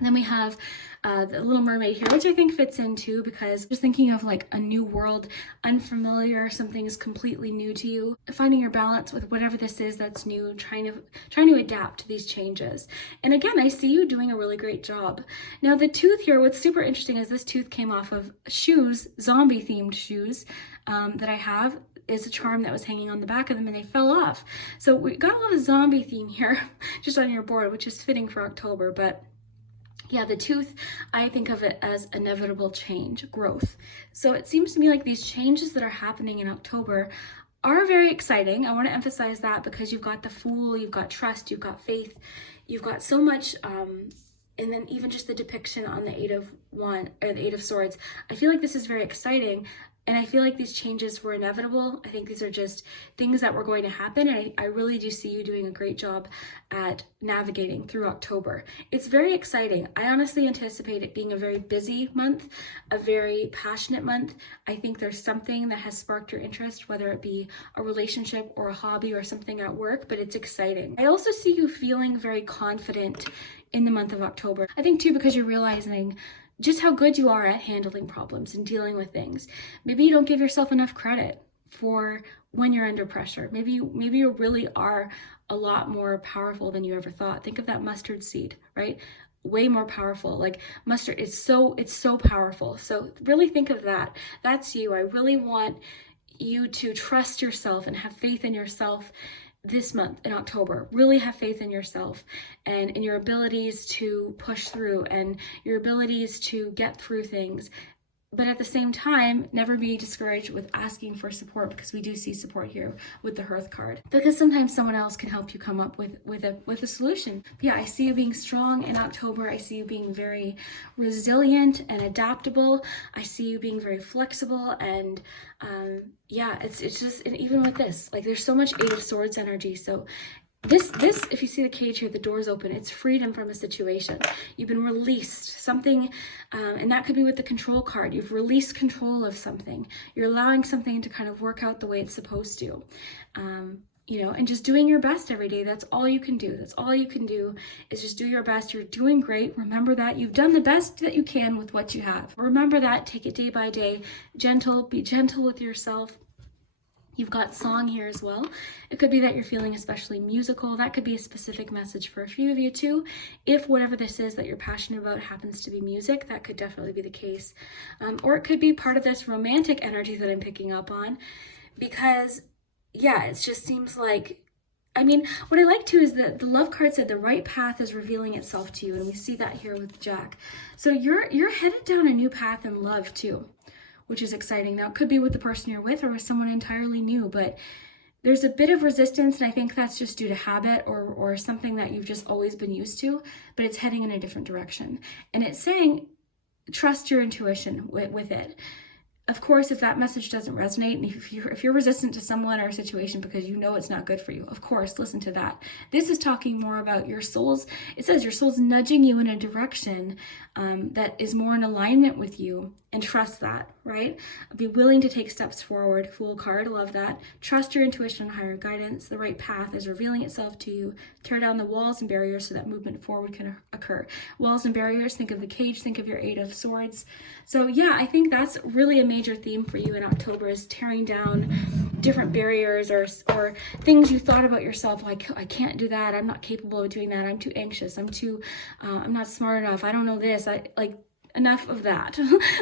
Then we have the Little Mermaid here, which I think fits in too, because just thinking of like a new world, unfamiliar, something is completely new to you, finding your balance with whatever this is that's new, trying to adapt to these changes. And again, I see you doing a really great job. Now the tooth here, what's super interesting is this tooth came off of shoes, zombie themed shoes that I have. Is a charm that was hanging on the back of them, and they fell off. So we got a lot of zombie theme here just on your board, which is fitting for October. But yeah, the tooth, I think of it as inevitable change, growth. So it seems to me like these changes that are happening in October are very exciting. I want to emphasize that, because you've got the Fool, you've got trust, you've got faith, you've got so much, and then even just the depiction on the 8 of Swords. I feel like this is very exciting. And I feel like these changes were inevitable. I think these are just things that were going to happen. And I really do see you doing a great job at navigating through October. It's very exciting. I honestly anticipate it being a very busy month, a very passionate month. I think there's something that has sparked your interest, whether it be a relationship or a hobby or something at work, but it's exciting. I also see you feeling very confident in the month of October. I think too, because you're realizing just how good you are at handling problems and dealing with things. Maybe you don't give yourself enough credit for when you're under pressure. Maybe you really are a lot more powerful than you ever thought. Think of that mustard seed, right? Way more powerful. Like mustard, it's so powerful. So really think of that. That's you. I really want you to trust yourself and have faith in yourself this month in October. Really have faith in yourself and in your abilities to push through and your abilities to get through things. But at the same time, never be discouraged with asking for support, because we do see support here with the Hearth card. Because sometimes someone else can help you come up with a solution. But yeah, I see you being strong in October. I see you being very resilient and adaptable. I see you being very flexible, and yeah, it's just, and even with this, like there's so much 8 of Swords energy. So this, if you see the cage here, the door's open. It's freedom from a situation. You've been released something, and that could be with the control card. You've released control of something. You're allowing something to kind of work out the way it's supposed to. you know, and just doing your best every day. That's all you can do. That's all you can do is just do your best. You're doing great. Remember that you've done the best that you can with what you have. Remember that. Take it day by day. Be gentle with yourself. You've got song here as well. It could be that you're feeling especially musical. That could be a specific message for a few of you too. If whatever this is that you're passionate about happens to be music, that could definitely be the case. Or it could be part of this romantic energy that I'm picking up on, because yeah, it just seems like, I mean, what I like too is that the love card said the right path is revealing itself to you, and we see that here with Jack. So you're headed down a new path in love too, which is exciting. Now, it could be with the person you're with or with someone entirely new, but there's a bit of resistance, and I think that's just due to habit or something that you've just always been used to, but it's heading in a different direction. And it's saying, trust your intuition with it. Of course, if that message doesn't resonate, and if you're resistant to someone or a situation because you know it's not good for you, of course, listen to that. This is talking more about your soul's, it says your soul's nudging you in a direction that is more in alignment with you, and trust that, right? Be willing to take steps forward. Fool card, love that. Trust your intuition and higher guidance. The right path is revealing itself to you. Tear down the walls and barriers so that movement forward can occur. Walls and barriers, think of the cage, think of your 8 of Swords. So yeah, I think that's really a major theme for you in October, is tearing down different barriers or things you thought about yourself, like, I can't do that, I'm not capable of doing that, I'm too anxious, I'm not smart enough, I don't know this, enough of that.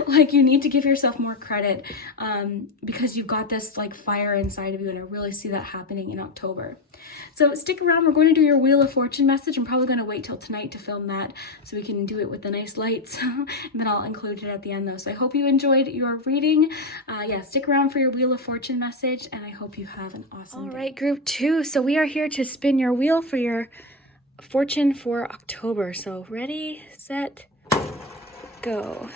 Like, you need to give yourself more credit because you've got this like fire inside of you, and I really see that happening in October. So stick around. We're going to do your Wheel of Fortune message. I'm probably going to wait till tonight to film that so we can do it with the nice lights, and then I'll include it at the end though. So I hope you enjoyed your reading. Yeah, stick around for your Wheel of Fortune message, and I hope you have an awesome day. All right, group 2. So we are here to spin your wheel for your fortune for October. So ready, set, go.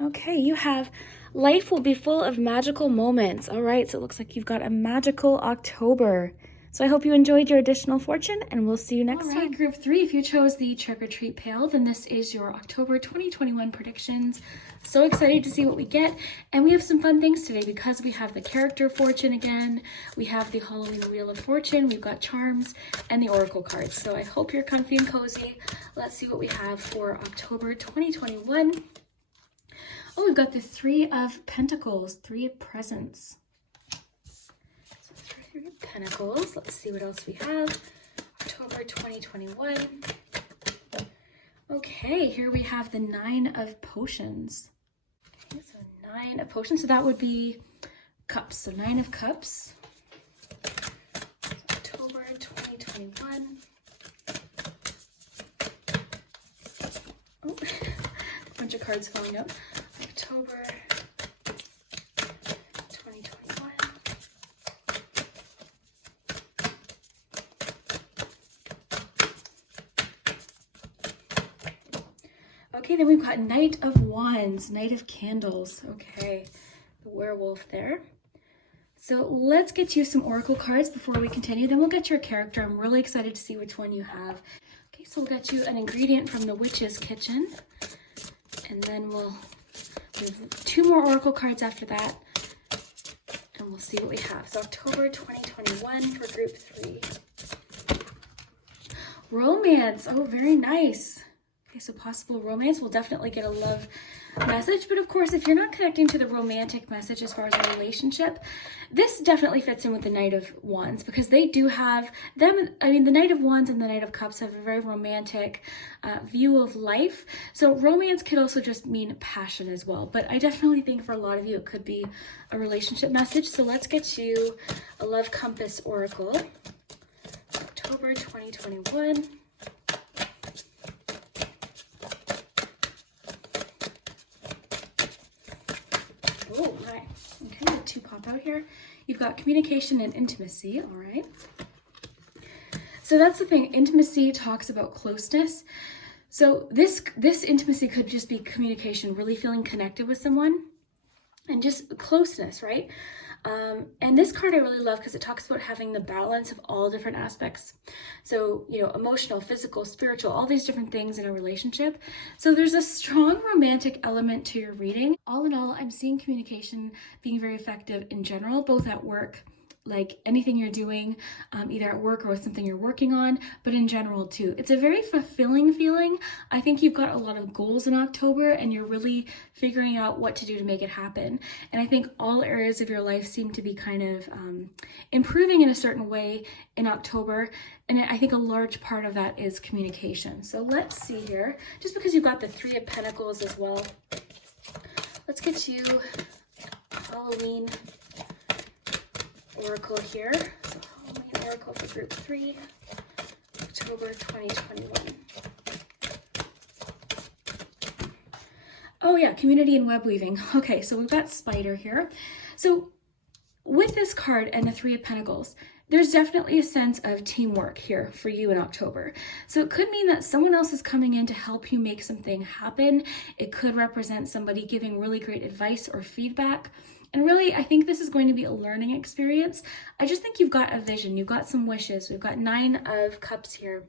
Okay, you have life will be full of magical moments. All right, so it looks like you've got a magical October. So I hope you enjoyed your additional fortune, and we'll see you next time. All right, group 3, if you chose the Trick or Treat Pail, then this is your October 2021 predictions. So excited to see what we get. And we have some fun things today because we have the character fortune again. We have the Halloween Wheel of Fortune. We've got charms and the Oracle cards. So I hope you're comfy and cozy. Let's see what we have for October 2021. Oh, we've got the 3 of Pentacles, 3 of Presents. So 3 of Pentacles. Let's see what else we have. October 2021. Okay, here we have the 9 of Potions. Okay, so 9 of Potions. So that would be Cups. So 9 of Cups. So October 2021. Oh, a bunch of cards falling out. October 2021. Okay, then we've got Knight of Wands, Knight of Candles. Okay, the werewolf there. So let's get you some oracle cards before we continue. Then we'll get your character. I'm really excited to see which one you have. Okay, so we'll get you an ingredient from the Witch's Kitchen. And then we'll do 2 more oracle cards after that, and we'll see what we have. So October 2021 for group 3. Romance. Oh, very nice. Okay, so possible romance. We'll definitely get a love message, but of course, if you're not connecting to the romantic message as far as a relationship, this definitely fits in with the Knight of Wands, because they do have them. I mean, the Knight of Wands and the Knight of Cups have a very romantic view of life. So romance could also just mean passion as well, but I definitely think for a lot of you it could be a relationship message. So let's get you a Love Compass Oracle. October 2021. Oh, right. Okay, the 2 pop out here. You've got communication and intimacy, all right. So that's the thing. Intimacy talks about closeness. So this intimacy could just be communication, really feeling connected with someone, and just closeness, right? And this card I really love because it talks about having the balance of all different aspects. So, you know, emotional, physical, spiritual, all these different things in a relationship. So there's a strong romantic element to your reading. All in all, I'm seeing communication being very effective in general, both at work, like anything you're doing, either at work or with something you're working on, but in general too. It's a very fulfilling feeling. I think you've got a lot of goals in October and you're really figuring out what to do to make it happen. And I think all areas of your life seem to be kind of improving in a certain way in October. And I think a large part of that is communication. So let's see here, just because you've got the Three of Pentacles as well, let's get you Halloween Oracle here. So Halloween Oracle for group 3, October 2021. Oh yeah, community and web weaving. Okay, so we've got Spider here. So with this card and the Three of Pentacles, there's definitely a sense of teamwork here for you in October. So it could mean that someone else is coming in to help you make something happen. It could represent somebody giving really great advice or feedback. And really, I think this is going to be a learning experience. I just think you've got a vision, you've got some wishes. We've got 9 of Cups here.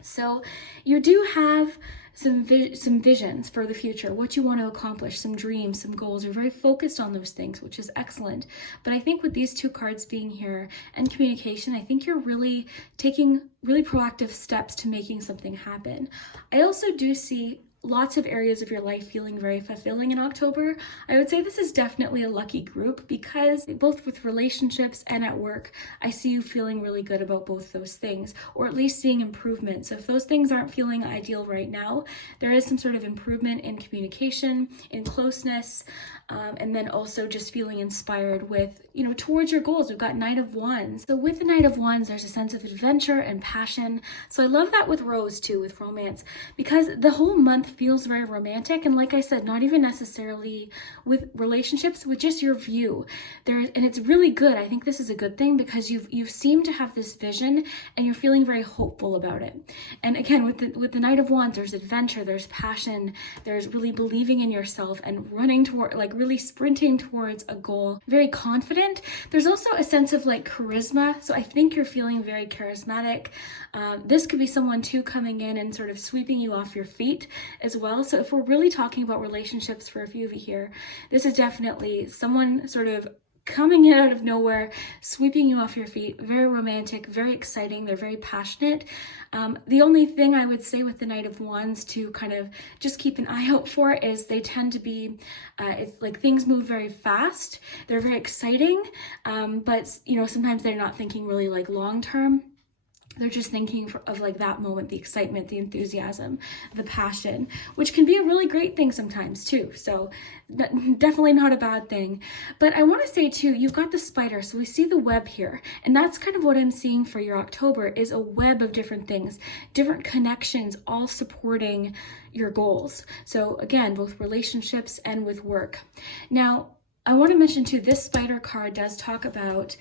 So you do have some visions for the future, what you want to accomplish, some dreams, some goals. You're very focused on those things, which is excellent. But I think with these 2 cards being here and communication, I think you're really taking really proactive steps to making something happen. I also do see lots of areas of your life feeling very fulfilling in October. I would say this is definitely a lucky group because both with relationships and at work, I see you feeling really good about both those things, or at least seeing improvement. So if those things aren't feeling ideal right now, there is some sort of improvement in communication, in closeness, and then also just feeling inspired with, you know, towards your goals. We've got Knight of Wands. So with the Knight of Wands, there's a sense of adventure and passion. So I love that with Rose too, with romance, because the whole month feels very romantic. And like I said, not even necessarily with relationships, with just your view. And it's really good. I think this is a good thing because you seem to have this vision and you're feeling very hopeful about it. And again, with the Knight of Wands, there's adventure, there's passion, there's really believing in yourself and running toward, like really sprinting towards a goal, very confident. There's also a sense of like charisma. So I think you're feeling very charismatic. This could be someone too coming in and sort of sweeping you off your feet as well. So if we're really talking about relationships for a few of you here, this is definitely someone sort of coming in out of nowhere, sweeping you off your feet. Very romantic, very exciting. They're very passionate. The only thing I would say with the Knight of Wands to kind of just keep an eye out for is they tend to be, it's like things move very fast. They're very exciting, but you know, sometimes they're not thinking really like long term. They're just thinking of like that moment, the excitement, the enthusiasm, the passion, which can be a really great thing sometimes too. So definitely not a bad thing. But I want to say too, you've got the spider. So we see the web here. And that's kind of what I'm seeing for your October is a web of different things, different connections, all supporting your goals. So again, both relationships and with work. Now, I want to mention too, this spider card does talk about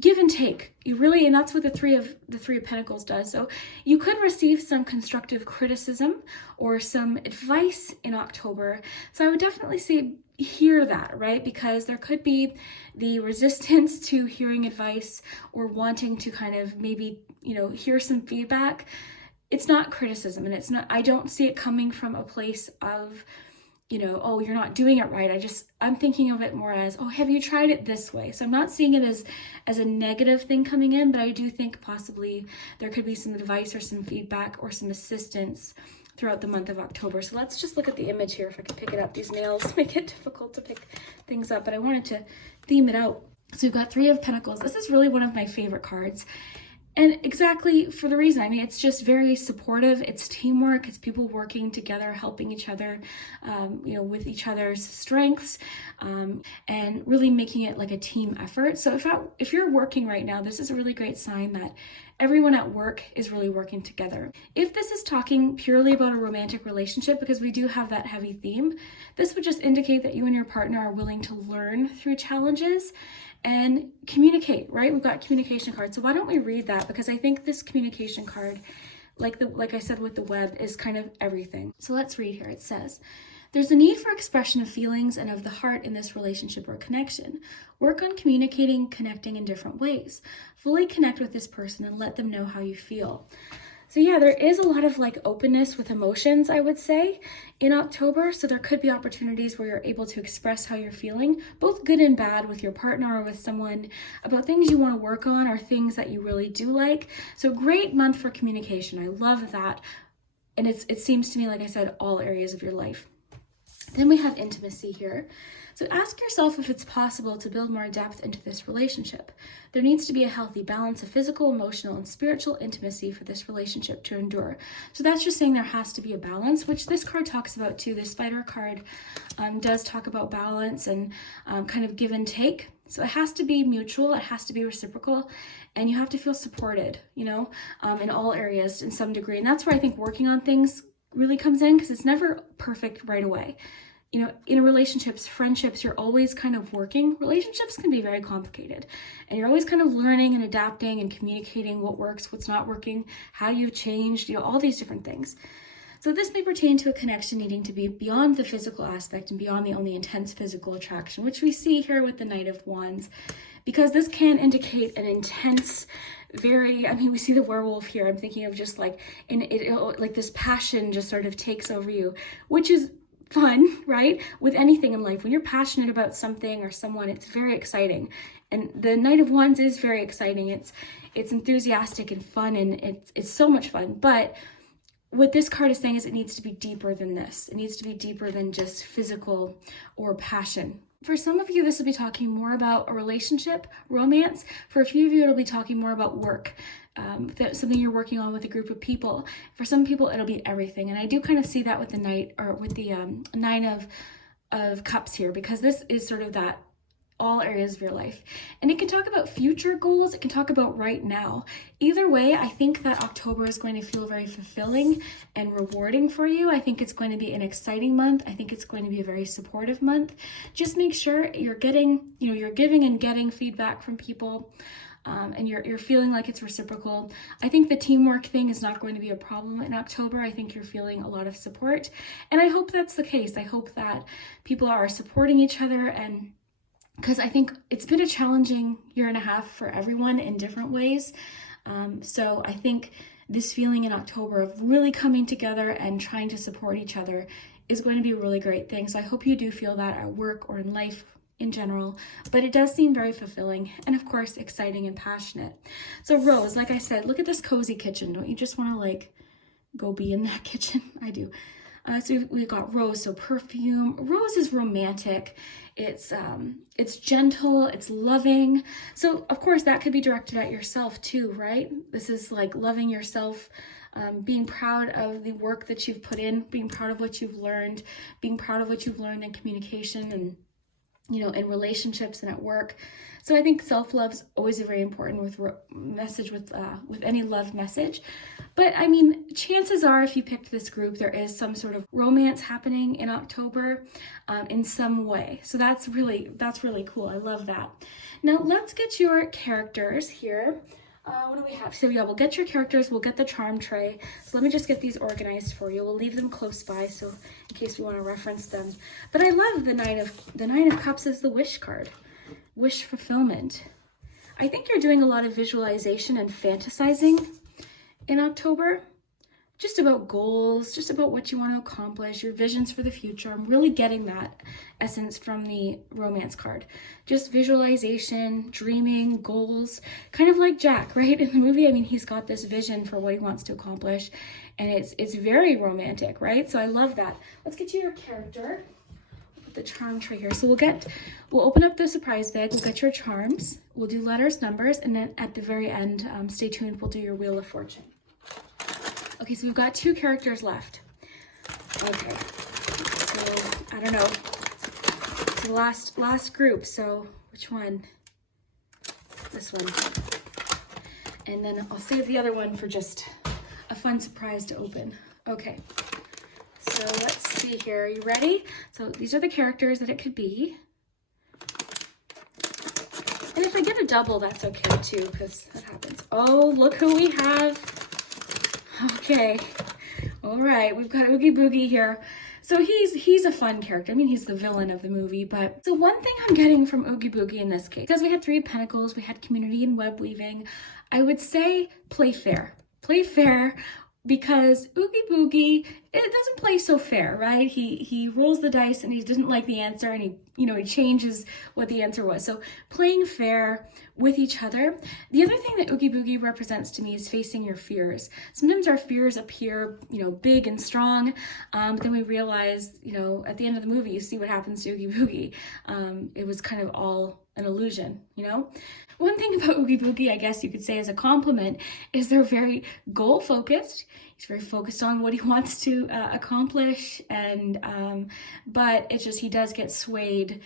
give and take. You really, and that's what the three of Pentacles does. So you could receive some constructive criticism or some advice in October. So I would definitely say hear that, right? Because there could be the resistance to hearing advice or wanting to kind of maybe, you know, hear some feedback. It's not criticism, and it's not, I don't see it coming from a place of, you know, oh, you're not doing it right. I'm thinking of it more as, oh, have you tried it this way? So I'm not seeing it as a negative thing coming in, but I do think possibly there could be some advice or some feedback or some assistance throughout the month of October. So let's just look at the image here. If I can pick it up, these nails make it difficult to pick things up, but I wanted to theme it out. So we've got Three of Pentacles. This is really one of my favorite cards. And exactly for the reason, I mean, it's just very supportive. It's teamwork. It's people working together, helping each other, you know, with each other's strengths, and really making it like a team effort. So if you're working right now, this is a really great sign that everyone at work is really working together. If this is talking purely about a romantic relationship, because we do have that heavy theme, this would just indicate that you and your partner are willing to learn through challenges and communicate, right? We've got communication cards. So why don't we read that? Because I think this communication card, like I said with the web, is kind of everything. So let's read here. It says, There's a need for expression of feelings and of the heart in this relationship or connection. Work on communicating, connecting in different ways. Fully connect with this person and let them know how you feel. So yeah, there is a lot of like openness with emotions, I would say, in October. So there could be opportunities where you're able to express how you're feeling, both good and bad, with your partner or with someone, about things you want to work on or things that you really do like. So great month for communication. I love that. And it seems to me, like I said, all areas of your life. Then we have intimacy here. So ask yourself if it's possible to build more depth into this relationship. There needs to be a healthy balance of physical, emotional, and spiritual intimacy for this relationship to endure. So that's just saying there has to be a balance, which this card talks about too. The Spider card does talk about balance and kind of give and take. So it has to be mutual, it has to be reciprocal, and you have to feel supported, you know, in all areas in some degree. And that's where I think working on things really comes in, because it's never perfect right away. You know, in relationships, friendships, you're always kind of working. Relationships can be very complicated, and you're always kind of learning and adapting and communicating what works, what's not working, how you've changed, you know, all these different things. So this may pertain to a connection needing to be beyond the physical aspect and beyond the only intense physical attraction, which we see here with the Knight of Wands, because this can indicate an intense, very, I mean, we see the werewolf here. I'm thinking of just like, like this passion just sort of takes over you, which is fun, right? With anything in life, when you're passionate about something or someone, it's very exciting. And the Knight of Wands is very exciting. It's enthusiastic and fun, and it's so much fun. But what this card is saying is it needs to be deeper than this. It needs to be deeper than just physical or passion. For some of you, this will be talking more about a relationship, romance. For a few of you, it'll be talking more about work, something you're working on with a group of people. For some people, it'll be everything. And I do kind of see that with the Knight, or with the Nine of Cups here, because this is sort of that all areas of your life. And it can talk about future goals. It can talk about right now. Either way, I think that October is going to feel very fulfilling and rewarding for you. I think it's going to be an exciting month. I think it's going to be a very supportive month. Just make sure you're getting, you know, you're giving and getting feedback from people. And you're feeling like it's reciprocal. I think the teamwork thing is not going to be a problem in October. I think you're feeling a lot of support. And I hope that's the case. I hope that people are supporting each other, and because I think it's been a challenging year and a half for everyone in different ways. So I think this feeling in October of really coming together and trying to support each other is going to be a really great thing. So I hope you do feel that at work or in life in general, but it does seem very fulfilling and of course exciting and passionate. So Rose, like I said, look at this cozy kitchen. Don't you just want to like go be in that kitchen? I do. So we've got Rose, so perfume. Rose is romantic. It's gentle, it's loving. So of course that could be directed at yourself too, right? This is like loving yourself, being proud of the work that you've put in, being proud of what you've learned, being proud of what you've learned in communication and, you know, in relationships and at work. So I think self-love's always a very important message with any love message. But I mean, chances are if you picked this group, there is some sort of romance happening in October in some way. So that's really cool. I love that. Now let's get your characters here. What do we have? So yeah, we'll get your characters, we'll get the charm tray. So let me just get these organized for you. We'll leave them close by, so in case we want to reference them. But I love the Nine of Cups is the wish card. Wish fulfillment. I think you're doing a lot of visualization and fantasizing in October. Just about goals, just about what you want to accomplish, your visions for the future. I'm really getting that essence from the romance card. Just visualization, dreaming, goals, kind of like Jack, right? In the movie, I mean, he's got this vision for what he wants to accomplish, and it's very romantic, right? So I love that. Let's get you your character. Put the charm tray here. So we'll open up the surprise bag, we'll get your charms, we'll do letters, numbers, and then at the very end, stay tuned, we'll do your Wheel of Fortune. Okay, so we've got 2 characters left. Okay, so I don't know. It's the last group, so which one? This one. And then I'll save the other one for just a fun surprise to open. Okay, so let's see here. Are you ready? So these are the characters that it could be. And if I get a double, that's okay too, because that happens. Oh, look who we have. Okay, All right, we've got Oogie Boogie here. So he's a fun character. I mean, he's the villain of the movie, but so one thing I'm getting from Oogie Boogie in this case, because we had 3 of Pentacles, we had community and web weaving, I would say play fair. Play fair, because Oogie Boogie, it doesn't play so fair, right? He rolls the dice and he doesn't like the answer, and he changes what the answer was. So playing fair with each other. The other thing that Oogie Boogie represents to me is facing your fears. Sometimes our fears appear, big and strong, but then we realize, at the end of the movie, you see what happens to Oogie Boogie. It was kind of all an illusion, One thing about Oogie Boogie, I guess you could say as a compliment, is they're very goal-focused. He's very focused on what he wants to accomplish, but it's just he does get swayed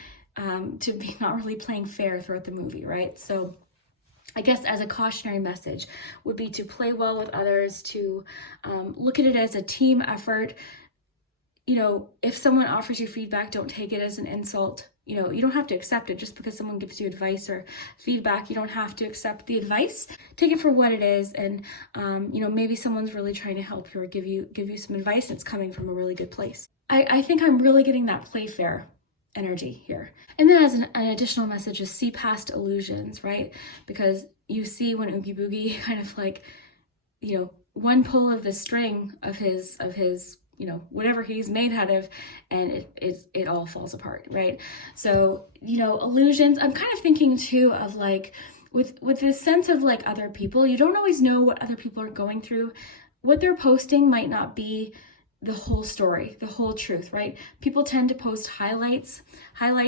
to be not really playing fair throughout the movie, right? So I guess as a cautionary message would be to play well with others, to look at it as a team effort. If someone offers you feedback, don't take it as an insult. You don't have to accept it just because someone gives you advice or feedback. You don't have to accept the advice. Take it for what it is, and maybe someone's really trying to help you or give you some advice, and it's coming from a really good place. I think I'm really getting that play fair energy here. And then as an additional message is see past illusions, right? Because you see when Oogie Boogie kind of like, one pull of the string of his whatever he's made out of, and it all falls apart, right? So, illusions, I'm kind of thinking too of like, with this sense of like other people, you don't always know what other people are going through. What they're posting might not be the whole story, the whole truth, right? People tend to post highlight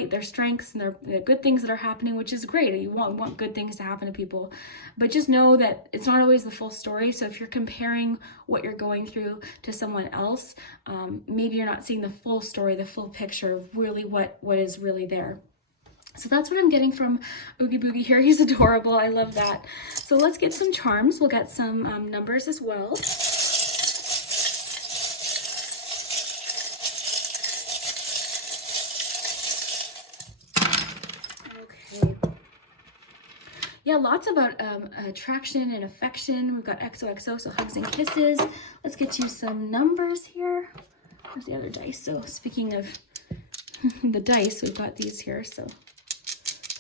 their strengths and their good things that are happening, which is great. You want good things to happen to people, but just know that it's not always the full story. So if you're comparing what you're going through to someone else, maybe you're not seeing the full story, the full picture, really what is really there. So that's what I'm getting from Oogie Boogie here. He's adorable. I love that. So let's get some charms. We'll get some numbers as well. Yeah, lots about attraction and affection. We've got XOXO, so hugs and kisses. Let's get you some numbers here. Where's the other dice? So speaking of the dice, we've got these here. So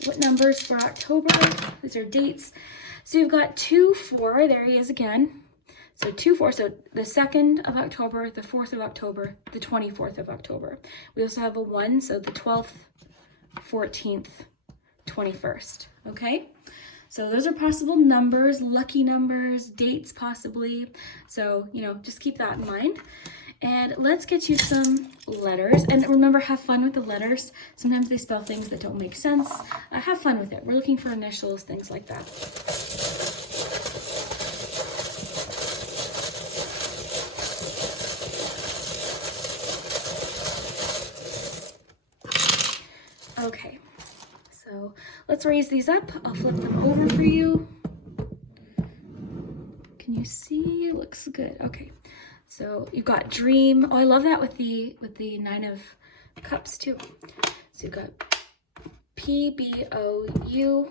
what numbers for October? These are dates. So you've got 2, 4. There he is again. So 2, 4. So the 2nd of October, the 4th of October, the 24th of October. We also have a 1, so the 12th, 14th, 21st. Okay. So those are possible numbers, lucky numbers, dates possibly. So, just keep that in mind. And let's get you some letters. And remember, have fun with the letters. Sometimes they spell things that don't make sense. Have fun with it. We're looking for initials, things like that. Okay. So let's raise these up. I'll flip them over for you. Can you see? It looks good. Okay. So you've got dream. Oh, I love that with the 9 of Cups too. So you've got PBOUZAGBEUA.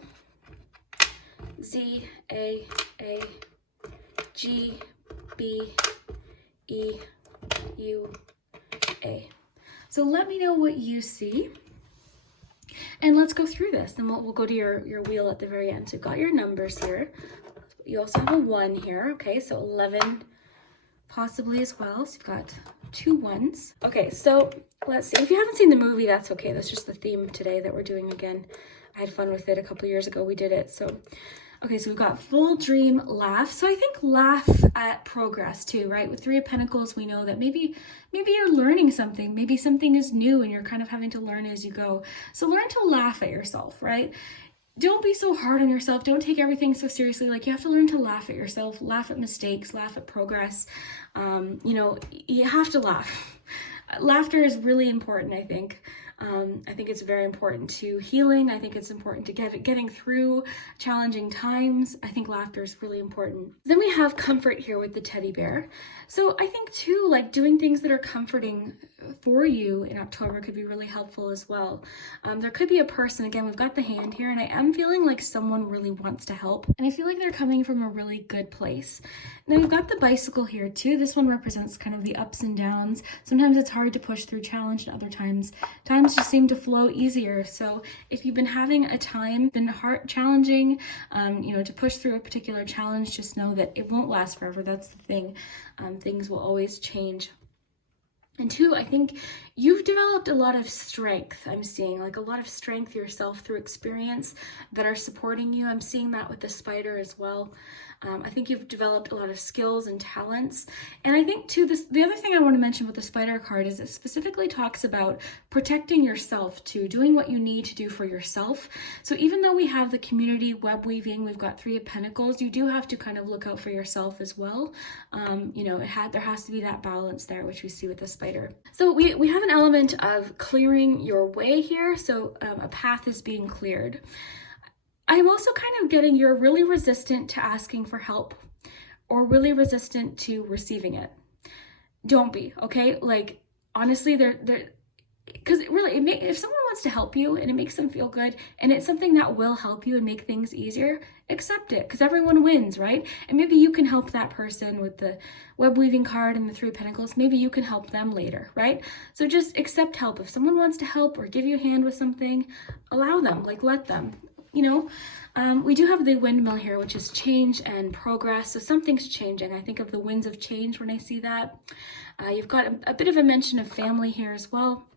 So let me know what you see. And let's go through this. Then we'll go to your wheel at the very end. So you've got your numbers here. You also have a 1 here. Okay, so 11 possibly as well. So you've got 2 1s. Okay, so let's see. If you haven't seen the movie, that's okay. That's just the theme today that we're doing again. I had fun with it a couple years ago. We did it. So, okay, so we've got full dream, laugh. So I think laugh at progress too, right? With 3 of Pentacles, we know that maybe you're learning something. Maybe something is new and you're kind of having to learn as you go. So learn to laugh at yourself, right? Don't be so hard on yourself. Don't take everything so seriously. Like, you have to learn to laugh at yourself, laugh at mistakes, laugh at progress. You have to laugh. Laughter is really important, I think. I think it's very important to healing. I think it's important to getting through challenging times. I think laughter is really important. Then we have comfort here with the teddy bear. So I think too, like doing things that are comforting for you in October could be really helpful as well. There could be a person, again, we've got the hand here, and I am feeling like someone really wants to help, and I feel like they're coming from a really good place. And then we've got the bicycle here too. This one represents kind of the ups and downs. Sometimes it's hard to push through challenge, and other times just seem to flow easier. So if you've been having a time, been challenging, to push through a particular challenge, just know that it won't last forever. That's the thing. Things will always change. And two, I think you've developed a lot of strength. I'm seeing like a lot of strength yourself through experience that are supporting you. I'm seeing that with the spider as well. I think you've developed a lot of skills and talents. And I think too, the other thing I want to mention with the spider card is it specifically talks about protecting yourself too, doing what you need to do for yourself. So even though we have the community web weaving, we've got 3 of Pentacles, you do have to kind of look out for yourself as well. There has to be that balance there, which we see with the spider. So we have an element of clearing your way here. So a path is being cleared. I'm also kind of getting you're really resistant to asking for help or really resistant to receiving it. Don't be, okay? Like, honestly, because really, if someone wants to help you and it makes them feel good and it's something that will help you and make things easier, accept it, because everyone wins, right? And maybe you can help that person with the web weaving card and the 3 of Pentacles. Maybe you can help them later, right? So just accept help. If someone wants to help or give you a hand with something, allow them, like let them. We do have the windmill here, which is change and progress. So something's changing. I think of the winds of change when I see that. You've got a bit of a mention of family here as well.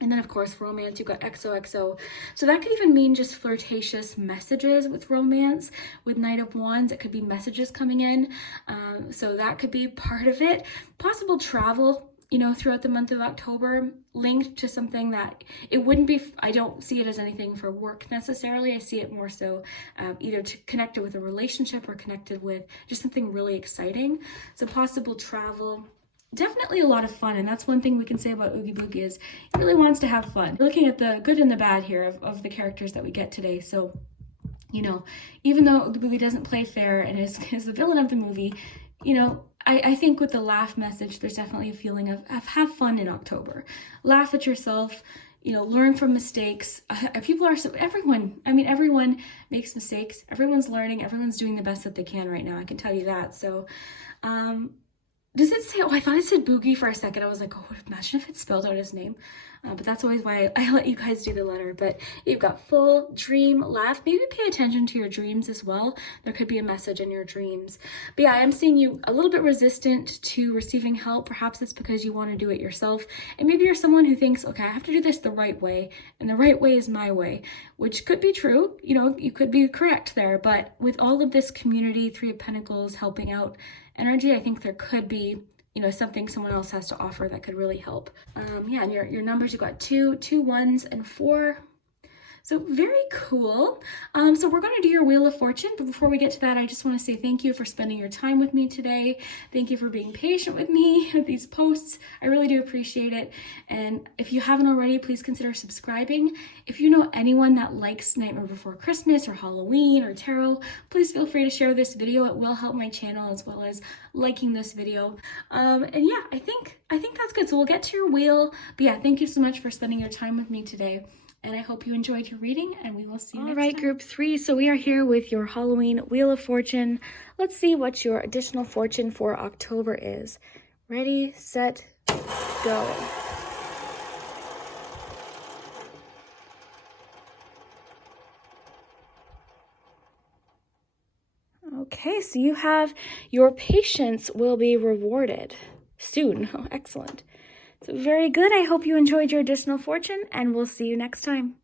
And then, of course, romance, you've got XOXO. So that could even mean just flirtatious messages with romance. With Knight of Wands, it could be messages coming in. So that could be part of it. Possible travel, throughout the month of October, linked to something that it wouldn't be, I don't see it as anything for work necessarily. I see it more so either connected with a relationship or connected with just something really exciting. So possible travel. Definitely a lot of fun, and that's one thing we can say about Oogie Boogie is he really wants to have fun. We're looking at the good and the bad here of the characters that we get today. So, even though Oogie Boogie doesn't play fair and is the villain of the movie, I think with the laugh message, there's definitely a feeling of have fun in October. Laugh at yourself, learn from mistakes. Everyone makes mistakes. Everyone's learning. Everyone's doing the best that they can right now. I can tell you that. So, does it say, I thought it said Boogie for a second. I was like, imagine if it spelled out his name. But that's always why I let you guys do the letter. But you've got full, dream, laugh. Maybe pay attention to your dreams as well. There could be a message in your dreams. But yeah, I'm seeing you a little bit resistant to receiving help. Perhaps it's because you want to do it yourself. And maybe you're someone who thinks, okay, I have to do this the right way. And the right way is my way, which could be true. You could be correct there. But with all of this community, 3 of Pentacles helping out energy, I think there could be something someone else has to offer that could really help. And your numbers, you've got 2, 2 1s, and 4. So very cool. So we're going to do your Wheel of Fortune, but before we get to that, I just want to say thank you for spending your time with me today. Thank you for being patient with me with these posts. I really do appreciate it. And if you haven't already, please consider subscribing. If you know anyone that likes Nightmare Before Christmas or Halloween or tarot, please feel free to share this video. It will help my channel as well as liking this video. And yeah, I think that's good. So we'll get to your wheel. But yeah, thank you so much for spending your time with me today. And I hope you enjoyed your reading, and we will see you next time. All right, group 3. So we are here with your Halloween Wheel of Fortune. Let's see what your additional fortune for October is. Ready, set, go. Okay, so you have your patience will be rewarded soon. Oh, excellent. So very good. I hope you enjoyed your additional fortune, and we'll see you next time.